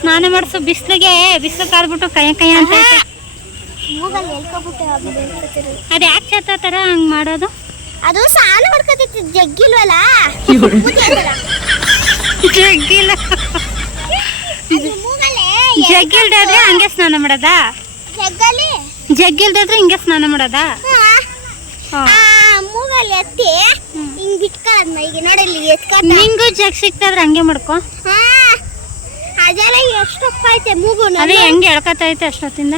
ಸ್ನಾನ ಮಾಡಿಸು. ಬಿಸಿಲಿಗೆ, ಬಿಸಿಲು ಕಾದ್ಬಿಟ್ಟು ಕೈ ಅಂತ ಐತೆ. ಅದು ಯಾಕೆ ಚೇತು ಥರ ಹಂಗೆ ಮಾಡೋದು? ಅದು ಸಾಲ ಹೊಡ್ಕೊತೈತಿ, ಜಗ್ಗಿಲ್ವಲ್ಲ. ಜಗ್ಗಿಲ್ಲ, ಜಗ್ಗಿಲ್ದಾದ್ರೆ ಹಂಗೆ ಸ್ನಾನ ಮಾಡೋದಾ? ಜಗ್ಗಲ್ಲಿ ಜಗ್ಗಿಲ್ದಾದ್ರೆ ಹಿಂಗೆ ಸ್ನಾನ ಮಾಡೋದಾ? ಮೂಗಲ್ಲಿ ಎತ್ತಿ ಹಿಂಗ್ ಬಿಟ್ಕೊಳ್ಳೋದ್ ಮೈಗೆ. ನೋಡಲ್ಲಿ ಎತ್ಕೊತ. ನಿಂಗೂ ಜಗ್ ಸಿಕ್ತಾದ್ರೆ ಹಂಗೆ ಮಾಡ್ಕೊ. ಅದೆಲ್ಲ ಎಷ್ಟಪ್ಪ ಐತೆ ಮೂಗು. ಅದೇ ಹೆಂಗೆ ಎಳ್ಕೊತೈತೆ ಅಷ್ಟೊತ್ತಿಂದ.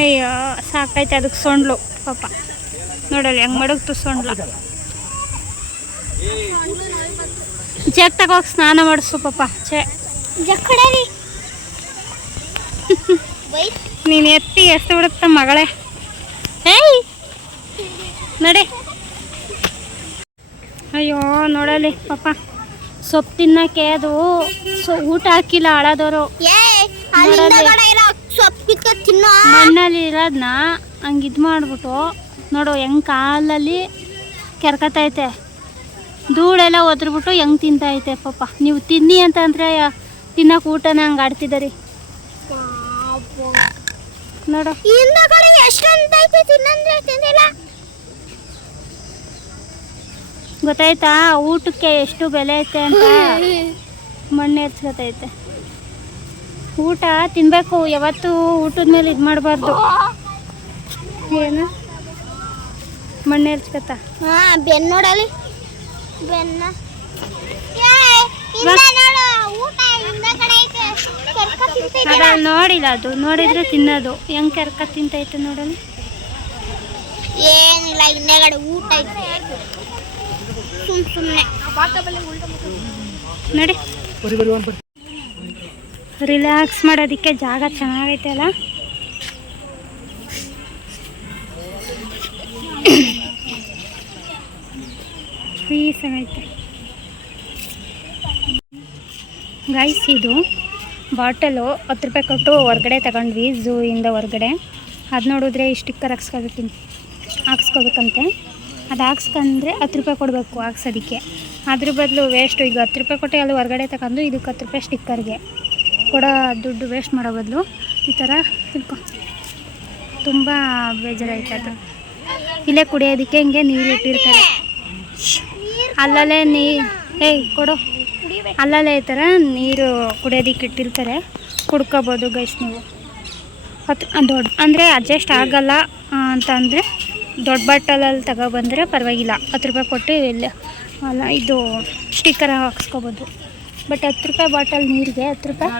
ಅಯ್ಯೋ ಸಾಕೈತೆ ಅದಕ್ಕೆ ಸೊಂಡ್ಲು ಪಾಪ. ನೋಡಲ್ಲಿ ಹೆಂಗೆ ಮಡಗ್ತು ಸೊಂಡ್ಲ. ಜಗ್ ತಗೋಗಿ ಸ್ನಾನ ಮಾಡಿಸು ಪಾಪ. ಛೇ ಜಕ್ಕಡರಿ ನೀನು ಎತ್ತಿ ಎಷ್ಟು ಬಿಡುತ್ತ ಮಗಳೇ. ಏಯ್ ನಡೆ. ಅಯ್ಯೋ ನೋಡಲಿ ಪಾಪ, ಸೊಪ್ಪು ತಿನ್ನಕ್ಕೆ ಅದು ಊಟ ಹಾಕಿಲ್ಲ ಹಾಳಾದವರು. ಮಣ್ಣಲ್ಲಿ ಇರೋದನ್ನ ಹಂಗೆ ಇದು ಮಾಡ್ಬಿಟ್ಟು ನೋಡು ಹೆಂಗೆ ಕಾಲಲ್ಲಿ ಕೆರ್ಕತೈತೆ. ಧೂಳೆಲ್ಲ ಒದ್ರಬಿಟ್ಟು ಹೆಂಗೆ ತಿಂತೈತೆ ಪಾಪ. ನೀವು ತಿನ್ನಿ ಅಂತ ಅಂದರೆ ತಿನ್ನೋಕೆ ಊಟನ ಹಂಗೆ ಆಡ್ತಿದ್ದಾರೆ ನೋಡು. ಹಿಂದಗಡೆ ಎಷ್ಟೊಂದು ಐತೆ ತಿನ್ನಂದ್ರೆ ತಿಂದಿಲ್ಲ. ಗೊತ್ತಾಯ್ತಾ ಊಟಕ್ಕೆ ಎಷ್ಟು ಬೆಲೆ ಐತೆ ಅಂತ. ಮಣ್ಣು ಎರ್ಚ್ಕೊತೈತೆ. ಊಟ ತಿನ್ನಬೇಕು ಯಾವತ್ತೂ ಊಟದ ಮೇಲೆ ಇದು ಮಾಡಬಾರ್ದು. ಏನು ಮಣ್ಣು ಎರ್ಚ್ಕೊತ ಬೆನ್ನು ನೋಡಲಿ ಬೆನ್ನ ನೋಡು ಊಟ ಹಿಂದಗಡೆ ಐತೆ ಕೆರ್ಕ ತಿಂತೈತೆ. ಅದ್ರಲ್ಲಿ ನೋಡಿಲ್ಲ, ಅದು ನೋಡಿದ್ರೆ ತಿನ್ನೋದು. ಹೆಂಗೆ ಕೆರ್ಕ ತಿಂತೈತೆ ನೋಡಲಿ. ಏನಿಲ್ಲ ಹಿಂದಗಡೆ ಊಟ ಐತೆ ಸುಮ್ಮನೆ ನೋಡಿ. ರಿಲ್ಯಾಕ್ಸ್ ಮಾಡೋದಕ್ಕೆ ಜಾಗ ಚೆನ್ನಾಗೈತೆ ಅಲ್ಲ. ಪೀಸ್ ಆಗೈತೆ ಗೈಸ್. ಇದು ಬಾಟಲು 10 ರೂಪಾಯಿ ಕೊಟ್ಟು ಹೊರಗಡೆ ತಗೊಂಡ್ವಿ, ಝೂ ಇಂದ ಹೊರಗಡೆ. ಅದು ನೋಡಿದ್ರೆ ಈ ಸ್ಟಿಕ್ಕರ್ ಹಾಕ್ಸ್ಕೋಬೇಕಂತೆ. ಅದು ಹಾಕ್ಸ್ಕೊಂಡ್ರೆ 10 ರೂಪಾಯಿ ಕೊಡಬೇಕು ಹಾಕ್ಸೋದಕ್ಕೆ. ಅದ್ರ ಬದಲು ವೇಸ್ಟು. ಈಗ 10 ರೂಪಾಯಿ ಕೊಟ್ಟು ಅಲ್ಲಿ ಹೊರಗಡೆ ತಗೊಂಡು ಇದಕ್ಕೆ 10 ರೂಪಾಯಿ ಸ್ಟಿಕ್ಕರ್ಗೆ ಕೊಡೋ ದುಡ್ಡು ವೇಸ್ಟ್ ಮಾಡೋ ಬದಲು ಈ ಥರ ಇಟ್ಕೊ. ತುಂಬ ಬೇಜಾರಾಯ್ತು ಅದು. ಇಲ್ಲೇ ಕುಡಿಯೋದಕ್ಕೆ ಹಿಂಗೆ ನೀರು ಇಟ್ಟಿರ್ತಾರೆ. ಅಲ್ಲಲ್ಲೇ ಕೊಡು. ಅಲ್ಲಲ್ಲೇ ಈ ಥರ ನೀರು ಕುಡಿಯೋದಕ್ಕೆ ಇಟ್ಟಿರ್ತಾರೆ, ಕುಡ್ಕೋಬೋದು ಗೈಸ್ ನೀವು. ದೊಡ್ಡ ಅಂದರೆ ಅಡ್ಜಸ್ಟ್ ಆಗಲ್ಲ ಅಂತಂದರೆ ದೊಡ್ಡ ಬಾಟಲಲ್ಲಿ ತಗೊಬಂದರೆ ಪರವಾಗಿಲ್ಲ. 10 ರೂಪಾಯಿ ಕೊಟ್ಟು ಅಲ್ಲ ಇದು ಸ್ಟಿಕ್ಕರ್ ಹಾಕ್ಸ್ಕೊಬೋದು. ಬಟ್ 10 ರೂಪಾಯಿ ಬಾಟಲ್ ನೀರಿಗೆ 10 ರೂಪಾಯಿ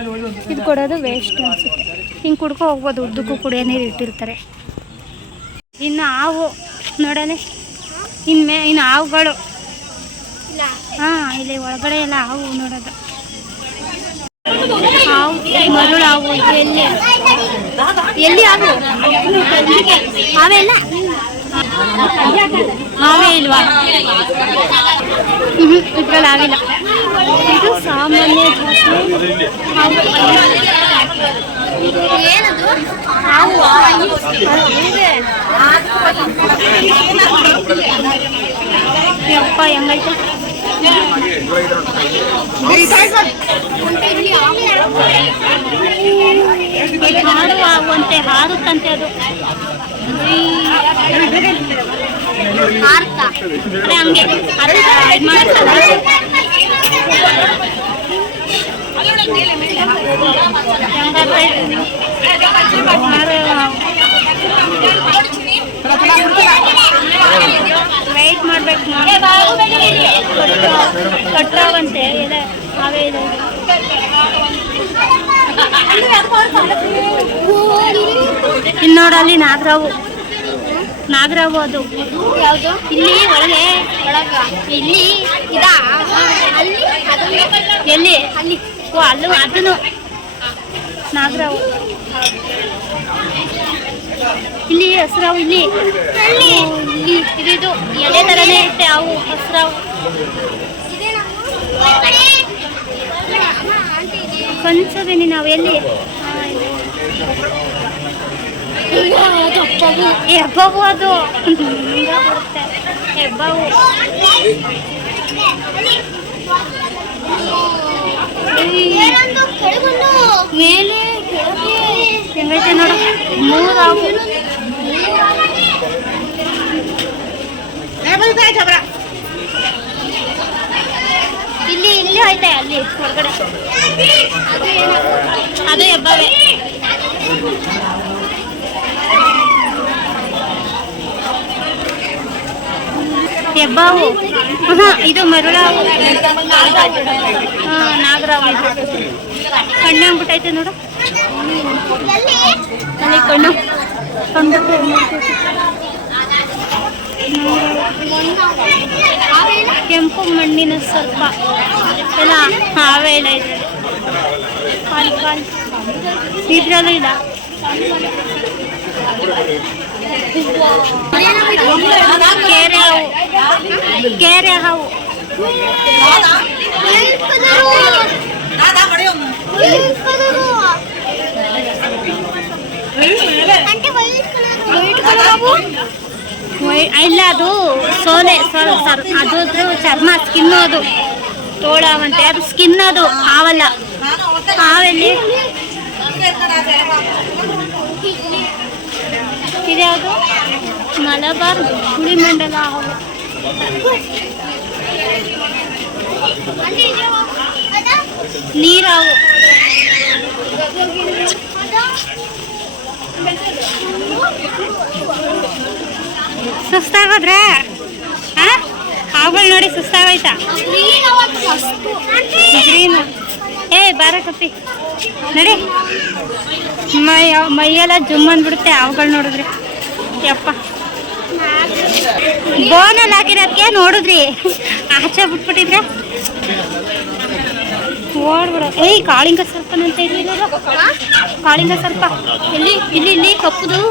ಇದು ಕೊಡೋದು ವೇಸ್ಟ್ ಅನಿಸುತ್ತೆ. ಹಿಂಗೆ ಕುಡ್ಕೊ ಹೋಗ್ಬೋದು. ಉದ್ದಕ್ಕೂ ಕುಡಿಯೋ ನೀರು ಇಟ್ಟಿರ್ತಾರೆ. ಇನ್ನು ಹಾವು ನೋಡೋಣ. ಇನ್ನು ಹಾವುಗಳು ಇಲ್ಲಿ ಒಳಗಡೆ ಎಲ್ಲ ಹಾವು ನೋಡೋದು. ಹಾವು ಮರುಳು ಹಾವು ಎಲ್ಲಿ ಹಾವು ಹಾವೆಲ್ಲ ಹಾವೇ ಇಲ್ವಾ? ಇದ್ರಲ್ಲಿ ಆಗಿಲ್ಲ. ಇದು ಸಾಮಾನ್ಯ ಯಪ್ಪ ಹೆಂಗೈತೆ. ಹಾರುವಂತೆ ಹಾರುತ್ತಂತೆ ಅದು. ಹಂಗೆ ವೆಯ್ಟ್ ಮಾಡ್ಬೇಕು. ಕಟ್ಟಾವಂತೆ ಇದೆ ಅವೇ ಇದೆ. ಇನ್ನು ನೋಡಲ್ಲಿ ನಾಗರಾವು ಅದು ಯಾವುದು ಇಲ್ಲಿ ಒಳಗೆ ಇಲ್ಲಿ ಇದಾ ಅಲ್ಲಿ ಎಲ್ಲಿ ಅಲ್ಲಿ ಓ ಅಲ್ಲೂ ಅದನ್ನು ನಾಗರಾವು. ಇಲ್ಲಿ ಹಸ್ರಾವು ಇಲ್ಲಿ ಇದು ಎಲೆ ಥರನೇ ಇರುತ್ತೆ ಅವು ಹಸ್ರಾವು. ಕನ್ಸೋದೇನಿ ನಾವು ಎಲ್ಲಿ ಹೆಬ್ಬವು ಅದು ಬರುತ್ತೆ. ಹೆಬ್ಬವು ಮೇಲೆ ಹೆಂಗೈತೆ ನೋಡು. 3 ಹಾವು. ಇಲ್ಲಿ ಐತೆ ಅಲ್ಲಿ ಹೊರಗಡೆ. ಅದು ಹೆಬ್ಬವೇ. ಹೆಬ್ಬಾವು ಇದು ಮರುಳಾವು. ನಾಗರಾವು. ಕಣ್ಣು ಅಂದ್ಬಿಟ್ಟೈತೆ ನೋಡು. ಅಲ್ಲಿ ಕಣ್ಣು ಕೆಂಪು ಮಣ್ಣಿನ ಸ್ವಲ್ಪ ಎಲ್ಲ ಹಾವೇ ಇಲ್ಲ ಇದರಲ್ಲಿ. ಕಾಲು ಇದ್ರಲ್ಲೂ ಇಲ್ಲ. ಕೇರೆ ಹಾವು ಇಲ್ಲ, ಅದು ಸೋಲೆ ಅದ್ರ ಚರ್ಮ ಸ್ಕಿನ್ ಅದು ತೋಳವಂತೆ ಅದು ಸ್ಕಿನ್ ಅದು ಹಾವಲ್ಲ. ಹಾವೆಲ್ಲಿ ಇದ್ಯಾವುದು ಮಲಬಾರ್ ಹುಳಿಮಂಡಲ ಹಾವು. ನೀರಾವು ಸುಸ್ತಾಗೋದ್ರೆ ಹಾವುಗಳು ನೋಡಿ ಸುಸ್ತಾಗೋಯ್ತಾ? ಗ್ರೀನ್ ಏ ಬಾರ ಕಪ್ಪಿ ನಡಿ. ಮೈಯೆಲ್ಲ ಜುಮ್ ಅಂದ್ಬಿಡುತ್ತೆ ಹಾವುಗಳು ನೋಡಿದ್ರಿ. ಯಪ್ಪ ಬೋನಲ್ಲಿ ಹಾಕಿರೋದಕ್ಕೆ ನೋಡಿದ್ರಿ, ಆಚೆ ಬಿಟ್ಬಿಟ್ಟಿದ್ರೆ ಓಡ್ಬಿಡ. ಏಯ್ ಕಾಳಿಂಗ ಸರ್ಪನಂತ ಇರಲಿಲ್ಲ, ಕಾಳಿಂಗ ಸರ್ಪ ಎಲ್ಲಿ? ಇಲ್ಲಿ ಇಲ್ಲಿ ಕಪ್ಪುದು,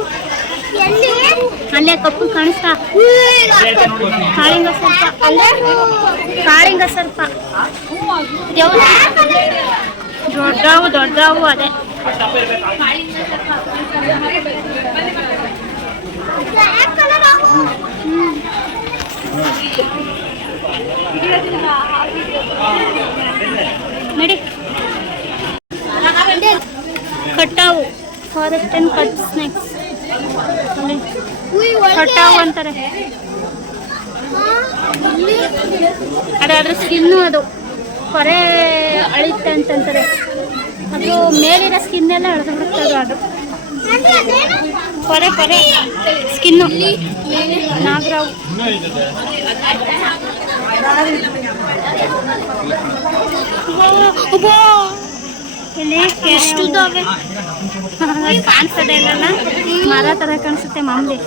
ಅಲ್ಲೇ ಕಪ್ಪು ಕಾಣಿಸ್ತಾ? ಕಾಳಿಂಗ ಸರ್ಪ ಅಲ್ಲೇ, ಕಾಳಿಂಗ ಸರ್ಪ ದೊಡ್ಡವು ದೊಡ್ಡವು ಅದೇ. ನಡಿ ಕಟ್ಟಾವು ಫಾರೆಸ್ಟ್ ಅಂಡ್ ಕಟ್ ಸ್ನೇಕ್ಸ್ ಕಟ್ಟಾವು ಅಂತಾರೆ. ಅದ್ರ ಸ್ಕಿನ್ನು ಅದು ಹೊರೆ ಅಳಿತೆ ಅಂತಂತಾರೆ. ಅದು ಮೇಲಿರೋ ಸ್ಕಿನ್ ಎಲ್ಲ ಎಳೆದು ಬಿಡುತ್ತದೆ. ಅದು ಹೊರೆ ಹೊರೆ ಸ್ಕಿನ್ನು ನಾಗರಾವು. ಇಲ್ಲಿ ಎಷ್ಟು ಕಾಣಿಸ್ತದೆ ಇಲ್ಲ, ಮರ ತರ ಕಾಣಿಸುತ್ತೆ ಮಾಮೂಲಿ.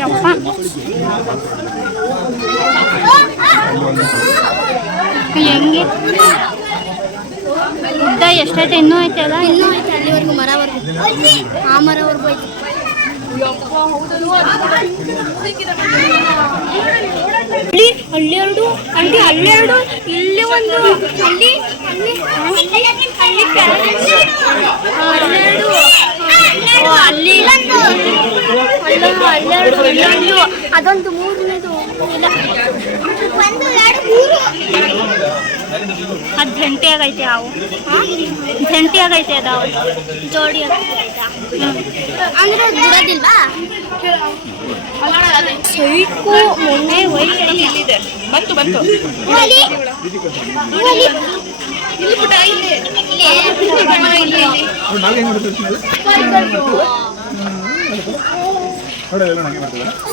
ಯಪ್ಪ ಹೆಂಗೆ ಉದ್ದ ಎಷ್ಟೈತೆ? ಇನ್ನೂ ಐತೆ ಅಲ್ಲ, ಇನ್ನೂ ಐತೆ ಅಲ್ಲಿವರೆಗೂ, ಮರವರೆಗೂ, ಆ ಮರವರೆಗೂ ಐತೆ. ಅಲ್ಲೆರಡು ಅಲ್ಲಿ, ಅಲ್ಲೆರಡು ಇಲ್ಲಿ ಒಂದು, ಅಲ್ಲಿ ಅಲ್ಲಿ ಅಲ್ಲಿ ಅಲ್ಲೆರಡು, ಅಲ್ಲಿ ಅಲ್ಲೆರಡು, ಇಲ್ಲೊಂದು, ಅದೊಂದು ಮೂರನೇದು ಇಲ್ಲ, ಅದು ಜಂಟಿ ಆಗೈತೆ. ಹಾವು ಜಂಟಿ ಆಗೈತೆ, ಅದು ಜೋಡಿ ಅಂದ್ರೆ ಬಿಡೋದಿಲ್ವಾ? ಸೈಕು ಮೊನ್ನೆ ಇಲ್ಲಿದೆ, ಬಂತು ಬಂತು.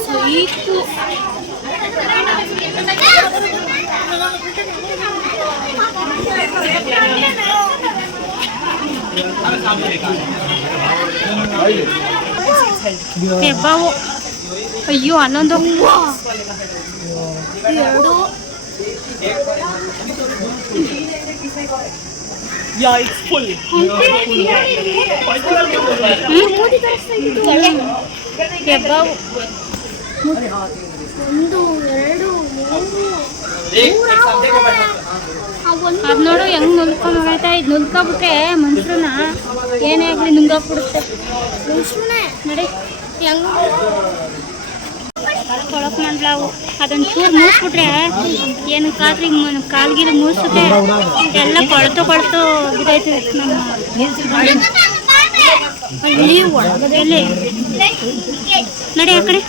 ಸೈಕು ಹೆಬ್ಬಾವು. ಅಯ್ಯೋ ಅಲ್ಲೊಂದು ಎರಡು ಹೆಬ್ಬಾವು. ಒಂದು ಎರಡು ಅದು ನೋಡು ಹೆಂಗ್ ನುಲ್ಕೊಂಡೋಗೈತೆ. ಇದು ನುಲ್ಕೊಬಿಟ್ರೆ ಮನುಷ್ಯರನ್ನ ಏನೇ ಆಗಲಿ ನುಂಗಾಕ್ಬಿಡುತ್ತೆ. ನೋಡಿ ಹೆಂಗ್ ಕೊಳಕ್ ಮಂಡ್ಲಾವು. ಅದೊಂದು ಚೂರು ಮೂಸ್ಬಿಟ್ರೆ ಏನಕ್ಕಾದ್ರೂ ಕಾಲ್ಗಿಲ್ ಮೂಸುತ್ತೆ, ಎಲ್ಲ ಕೊಳ್ತು ಬಿದ್ದೈತೆ ನಮ್ಮ ಅಲ್ಲಿ ಒಳಗಡೆಯಲ್ಲಿ. ನಡಿ ಆ ಕಡೆ,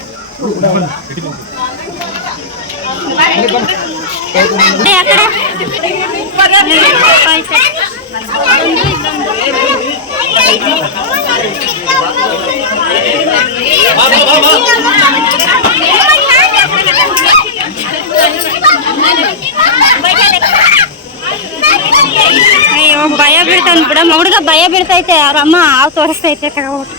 ಆ ಕಡೆ ಅಯ್ಯೋ ಭಯ ಬೀಳ್ತಾನ ಬಿಡಮ್ಮ ಹುಡುಗ, ಭಯ ಬೀಳ್ತೈತೆ. ಅವ್ರ ಅಮ್ಮ ಹಾವು ತೋರಿಸ್ತೈತೆ ತಗೋಬಿಟ್ಟು.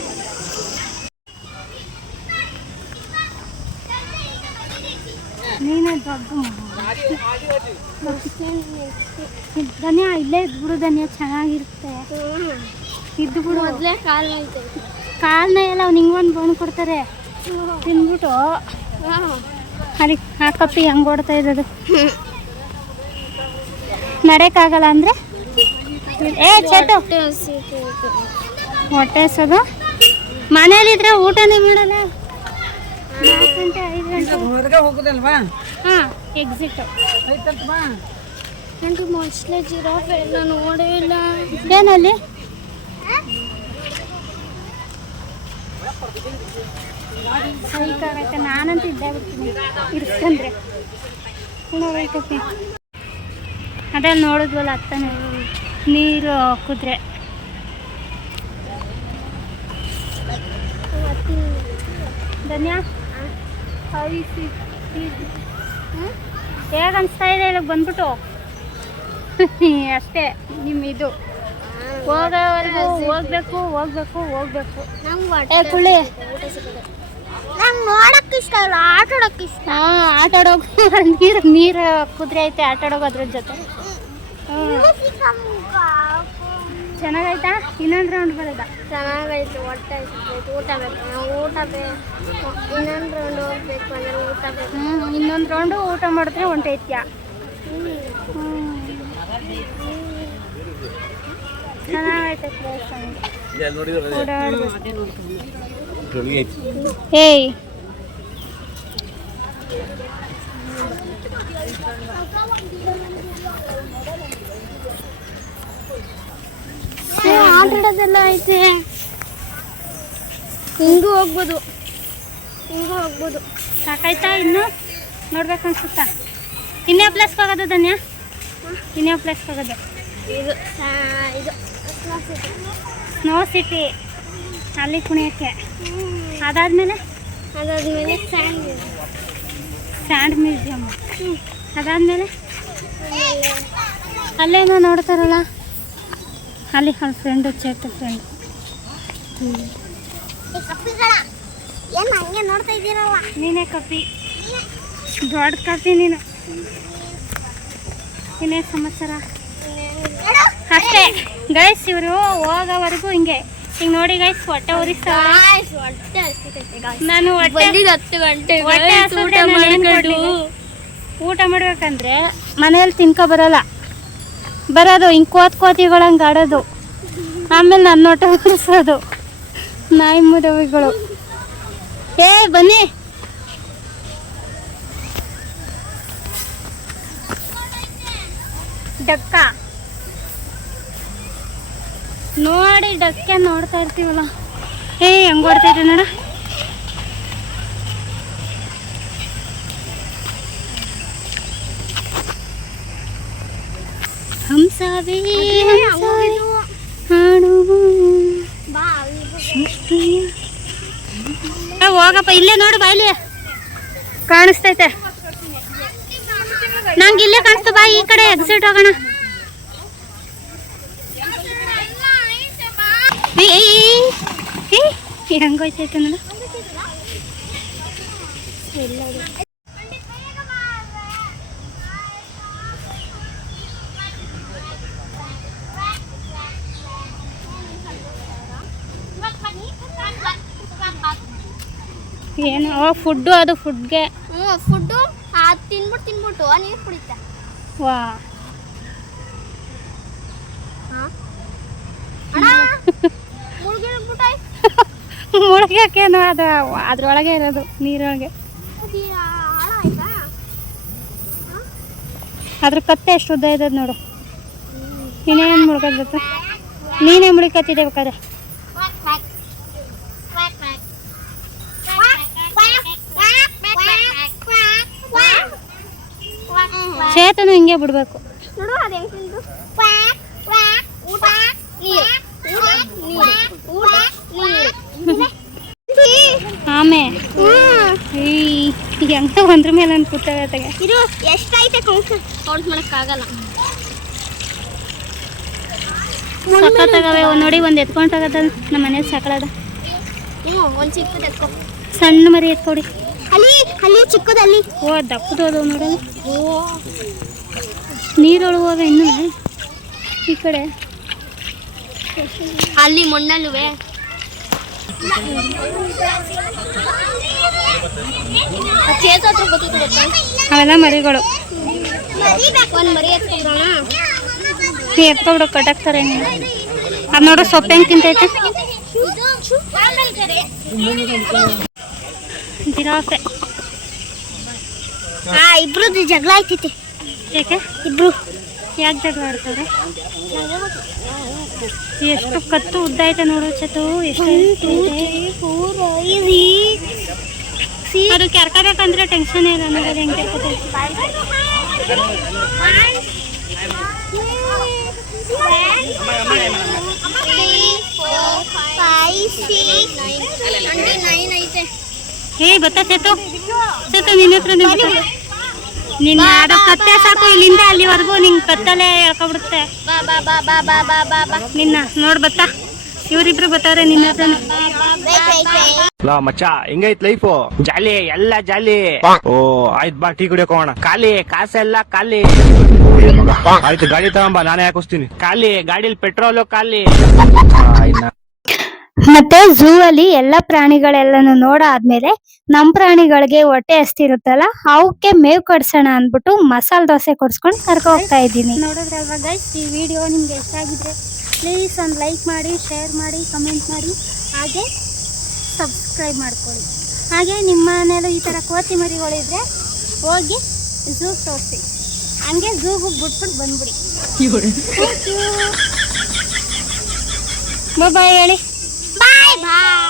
ನೀನೇ ದೊಡ್ಡ ಧನ್ಯ ಇಲ್ಲೇ ಇದ್ಬಿಡು ಧನ್ಯ, ಚೆನ್ನಾಗಿರುತ್ತೆ. ಇದ್ದು ಬಿಡು. ಮೊದಲೇ ಕಾಲ್ನ ಎಲ್ಲ ಅವ್ನು ಹಿಂಗೊಂದು ಬೋನ್ ಕೊಡ್ತಾರೆ ತಿಂದ್ಬಿಟ್ಟು. ಅಲ್ಲಿ ಆ ಕಪ್ಪಿ ಹೆಂಗೆ ಓಡ್ತಾ ಇರೋದು, ನಡೆಯಕ್ಕಾಗಲ್ಲ ಅಂದರೆ. ಏ ಚೇತು ಹೊಟ್ಟೆ ಹಸೋದು ಮನೇಲಿದ್ರೆ ಊಟನೇ ಮಾಡಲ್ಲ. 4 ಗಂಟೆ 5 ಗಂಟೆ ಹೊರಗೆ ಹೋಗುದಲ್ವಾ? ಹಾಂ ಎಕ್ಸಿಟ್. ಆಯ್ತಲ್ವಾ? ನನಗೆ ಮೊಸಳೆ ಜಿರಾಫೆ ಎಲ್ಲ ನೋಡೇ ಇಲ್ಲ. ಏನಲ್ಲಿ ಸೈಕಾಗತ್ತೆ. ನಾನಂತೂ ಇದ್ದೇ ಬಿಡ್ತೀನಿ ಇರ್ಸ್ಕೊಂಡ್ರೆ. ನೋಡೈತೈತಿ ಅದೇ ನೋಡಿದ್ವಲ್ಲ ಅತ್ತನೇ ನೀರು ಕುದ್ರೆ. ಧನ್ಯ ಹೇಗೆ ಅನಿಸ್ತಾ ಇದೆ ಇಲ್ಲಿಗೆ ಬಂದ್ಬಿಟ್ಟು? ಅಷ್ಟೇ ನಿಮ್ಮ ಇದು ಹೋಗೋವರೆಗೂ ಹೋಗ್ಬೇಕು ಹೋಗ್ಬೇಕು ಹೋಗ್ಬೇಕು. ಏ ಕುಳ್ಳಿ, ನಂಗೆ ನೋಡಕ್ಕೆ ಇಷ್ಟ ಇಲ್ಲ, ಆಟ ಆಡೋಕೆ ಇಷ್ಟ. ಹಾಂ ಆಟ ಆಡೋಕೆ ನೀರು ಕುದುರೆ ಐತೆ, ಆಟ ಆಡೋಕೆ ಅದ್ರ ಜೊತೆ. ಚೆನ್ನಾಗೈತಾ? ಇನ್ನೊಂದು ರೌಂಡ್ ಬರೋದ? ಚೆನ್ನಾಗೈತೆ, ಹೊಟ್ಟೆ ಹಸಿತೈತೆ, ಊಟ ಬೇಕು. ನಾವು ಊಟ ಬೇಕು, ಇನ್ನೊಂದು ರೌಂಡ್ ಹೋಗ್ಬೇಕು ಅಂದ್ರೆ ಊಟ ಬೇಕು. ಇನ್ನೊಂದು ರೌಂಡು ಊಟ ಮಾಡಿದ್ರೆ ಹೊಂಟೈತ್ಯಾ? ಚೆನ್ನಾಗೈತೆ ಪ್ಲೇಸ್. ಏಯ್ ಆಟ ಆಡೋದೆಲ್ಲ ಐತೆ. ಹಿಂಗೂ ಹೋಗ್ಬೋದು, ಹಿಂಗೂ ಹೋಗ್ಬೋದು. ಸಾಕಾಯ್ತಾ? ಇನ್ನು ನೋಡ್ಬೇಕು ಅನ್ಸುತ್ತಾ? ಇನ್ಯಾವ ಪ್ಲೇಸ್ಗೆ ಹೋಗೋದು ಧನ್ಯ? ಇನ್ಯಾವ ಪ್ಲೇಸ್ಗೆ ಹೋಗೋದು? ಇದು ಇದು ಸ್ನೋ ಸಿಟಿ, ಅಲ್ಲಿ ಕುಣಿಯೋಕ್ಕೆ. ಅದಾದಮೇಲೆ ಸ್ಯಾಂಡ್ ಮ್ಯೂಸಿಯಮ್. ಅದಾದಮೇಲೆ ಅಲ್ಲೇನೋ ನೋಡ್ತಾರಲ್ಲ ಅಲ್ಲಿ ಅವ್ರ ಫ್ರೆಂಡು, ಚೇತು ಫ್ರೆಂಡ್. ಏನು ಹಂಗೆ ನೋಡ್ತಾ ಇದ್ದೀರಲ್ಲ? ನೀನೇ ಕಪಿ, ದೊಡ್ಡ ಕಪಿ ನೀನು. ಇನ್ನೇ ಸಮಾಚಾರ? ಅಷ್ಟೇ ಗೈಸ್, ಇವರು ಹೋಗೋವರೆಗೂ ಹಿಂಗೆ ಹಿಂಗೆ ನೋಡಿ ಗೈಸ್. ಹೊಟ್ಟೆ ಉರಿಸ್ತಾವ. ನಾನು ಬಂದಿದ್ದು 10 ಗಂಟೆ ಊಟ ಮಾಡ್ಬೇಕಂದ್ರೆ ಮನೇಲಿ ತಿನ್ಕೊ ಬರೋದು ಹಿಂಗೆ ಕೋತಿಗಳಂಗೆ ಆಡೋದು. ಆಮೇಲೆ ನನ್ನ ಹೊಟ್ಟೆ ಉರಿಸೋದು ನಾಯಿ ಮುದವಿಗಳು. ಏ ಬನ್ನಿ, ಡಕ್ಕ ನೋಡಿ, ಡಕ್ಕೆ ನೋಡ್ತಾ ಇರ್ತೀವಲ್ಲ. ಏ ಹೆಂಗ್ ಓಡ್ತೈತೆ ನೋಡ. ಹಂಸವೇ ಹಾಡುವ ಸೃಷ್ಟಿಯ. ಹೋಗಪ್ಪ, ಇಲ್ಲೇ ನೋಡು, ಬಾಯ್ಲಿ ಕಾಣಿಸ್ತೈತೆ. ನಂಗೆ ಇಲ್ಲೇ ಕಾಣಿಸ್ತು, ಬಾ ಈ ಕಡೆ ಎಕ್ಸಿಟ್ ಹೋಗೋಣ. ಹೆಂಗೋಯ್ತೈತೆ ನೋಡು. ಏನು ಫುಡ್ಡು, ಅದು ಫುಡ್ಗೆ. ಫುಡ್ಡು ಅದು ತಿನ್ಬಿಟ್ಟು ನೀರು ಕುಡಿತಾ. ವಾ ಮುಳುಗ್ಯಾಕೇನು, ಅದು ಅದ್ರೊಳಗೆ ಇರೋದು, ನೀರೊಳಗೆ. ಅದ್ರ ಕತ್ತೆ ಎಷ್ಟು ಉದ್ದ ಇದ್ದದ್ದು ನೋಡು. ಇನ್ನೇನು ಮುಳುಗೋದು? ನೀನೇ ಮುಳುಕತ್ತಿದ್ದೆ ಬೇಕಾದ್ರೆ. ಚೇತನು ಹಿಂಗೆ ಬಿಡ್ಬೇಕು. ಆಮೆ ಹೆಂಗ ಒಂದ್ರ ಮೇಲೆ ಒಂದು ಕೂತಾಗತ್ತಾಗೆ. ಇದು ಎಷ್ಟೈತೆ ಕೌಂಟ್ ಮಾಡಕ್ಕಾಗಲ್ಲ. ಸಕ್ಕತ್ತಾಗವೆ ನೋಡಿ. ಒಂದು ಎತ್ಕೊಂಡಾಗದ ನಮ್ಮ ಮನೇಲಿ ಸಕಳದ. ಒಂದು ಚಿಕ್ಕದು ಎತ್ಕೊ, ಸಣ್ಣ ಮರಿ ಎತ್ಕೊಡಿ. ಅಲ್ಲಿ ಚಿಕ್ಕದಲ್ಲಿ. ಓ ದಪ್ಪದೋದು ನೋಡೋದು. ನೀರೊಳಗೆ ಹೋಗ ಇನ್ನೂ ಈ ಕಡೆ. ಅಲ್ಲಿ ಮಣ್ಣಲ್ಲುವೆ ಅವೆಲ್ಲ ಮರಿಗಳು. ಒಂದು ಮರಿ ಎತ್ಕೊಂಡ್ರೋಣ. ಎತ್ಕೊಬಿಡು, ಕಟಾಕ್ತಾರೆ. ಅದು ನೋಡು ಸೊಪ್ಪು ಹೆಂಗೆ ತಿಂತೈತೆ. ಜಿರಾಫೆ. ಇಬ್ರದ್ದು ಜಗಳ ಆಯ್ತೈತಿ. ಯಾಕೆ ಇಬ್ರು ಯಾಕೆ ಜಗಳ ಆಡ್ತಾರೆ? ಎಷ್ಟು ಕತ್ತು ಉದ್ದ ಐತೆ ನೋಡು ಚತು, ಎಷ್ಟು ಅದು ಕೆರ್ಕೋಬೇಕಂದ್ರೆ ಟೆನ್ಷನ್ ಇಲ್ಲ ನೋಡೋದು ಹೆಂಗೆ ಕೆರ್ಕೋತೈತಿ. ಗೊತ್ತಾ ಚೇತು? ಚೇತು ನಿನ್ನ ಹತ್ರ ನಿನ್ನ ಯಾರೋ ಕತ್ತೆ ಸಾಕು, ಇಲ್ಲಿಂದ ಅಲ್ಲಿವರೆಗೂ ನಿಂಗೆ ಕತ್ತಲೆ ಹೇಳ್ಕೊಬಿಡುತ್ತೆ. ನಿನ್ನ ನೋಡ್ ಬತ್ತಾ, ಇವರಿಬ್ರು ಬರ್ತಾರೆ ನಿನ್ನ ಹತ್ರ. ಮಚ್ಚ ಹೆಂಗೈತ್ ಲೈಫು? ಜಾಲಿ ಎಲ್ಲ ಜಾಲಿ. ಓ ಆಯ್ತು ಬಾ ಟೀ ಕುಡಿಯೋಕೆ ಹೋಗೋಣ. ಖಾಲಿ ಕಾಸೆಲ್ಲ ಖಾಲಿ. ಆಯ್ತು ಗಾಡಿ ತಗೊಂಬ, ನಾನೇ ಹಾಕಿಸ್ತೀನಿ. ಖಾಲಿ ಗಾಡಿಲಿ ಪೆಟ್ರೋಲು ಖಾಲಿ. ಮತ್ತೆ ಝೂ ಅಲ್ಲಿ ಎಲ್ಲ ಪ್ರಾಣಿಗಳೆಲ್ಲನು ನೋಡಾದ್ಮೇಲೆ ನಮ್ ಪ್ರಾಣಿಗಳಿಗೆ ಹೊಟ್ಟೆ ಹಸ್ತಿರುತ್ತಲ್ಲ, ಅವಕ್ಕೆ ಮೇವ್ ಕಡ್ಸೋಣ ಅಂದ್ಬಿಟ್ಟು ಮಸಾಲೆ ದೋಸೆ ಕೊಡ್ಸ್ಕೊಂಡು ಕರ್ಕೊ ಹೋಗ್ತಾ ಇದ್ದೀನಿ. ನೋಡಿದ್ರಲ್ವಾ ಗೈಸ್, ಈ ವಿಡಿಯೋ ನಿಮ್ಗೆ ಇಷ್ಟ ಆಗಿದ್ರೆ ಪ್ಲೀಸ್ ಒಂದು ಲೈಕ್ ಮಾಡಿ, ಶೇರ್ ಮಾಡಿ, ಕಮೆಂಟ್ ಮಾಡಿ, ಹಾಗೆ ಸಬ್ಸ್ಕ್ರೈಬ್ ಮಾಡ್ಕೊಳ್ಳಿ. ಹಾಗೆ ನಿಮ್ಮ ಮನೇಲೂ ಈ ಥರ ಕೋತಿ ಮರಿಗಳಿದ್ರೆ ಹೋಗಿ ಝೂ ತೋರಿಸಿ, ಹಂಗೆ ಝೂಗೆ ಬಿಟ್ಬಿಟ್ಟು ಬಂದ್ಬಿಡಿ. ಬಾಯ್ ಹೇಳಿ. ಬಾಯ್ ಬಾಯ್.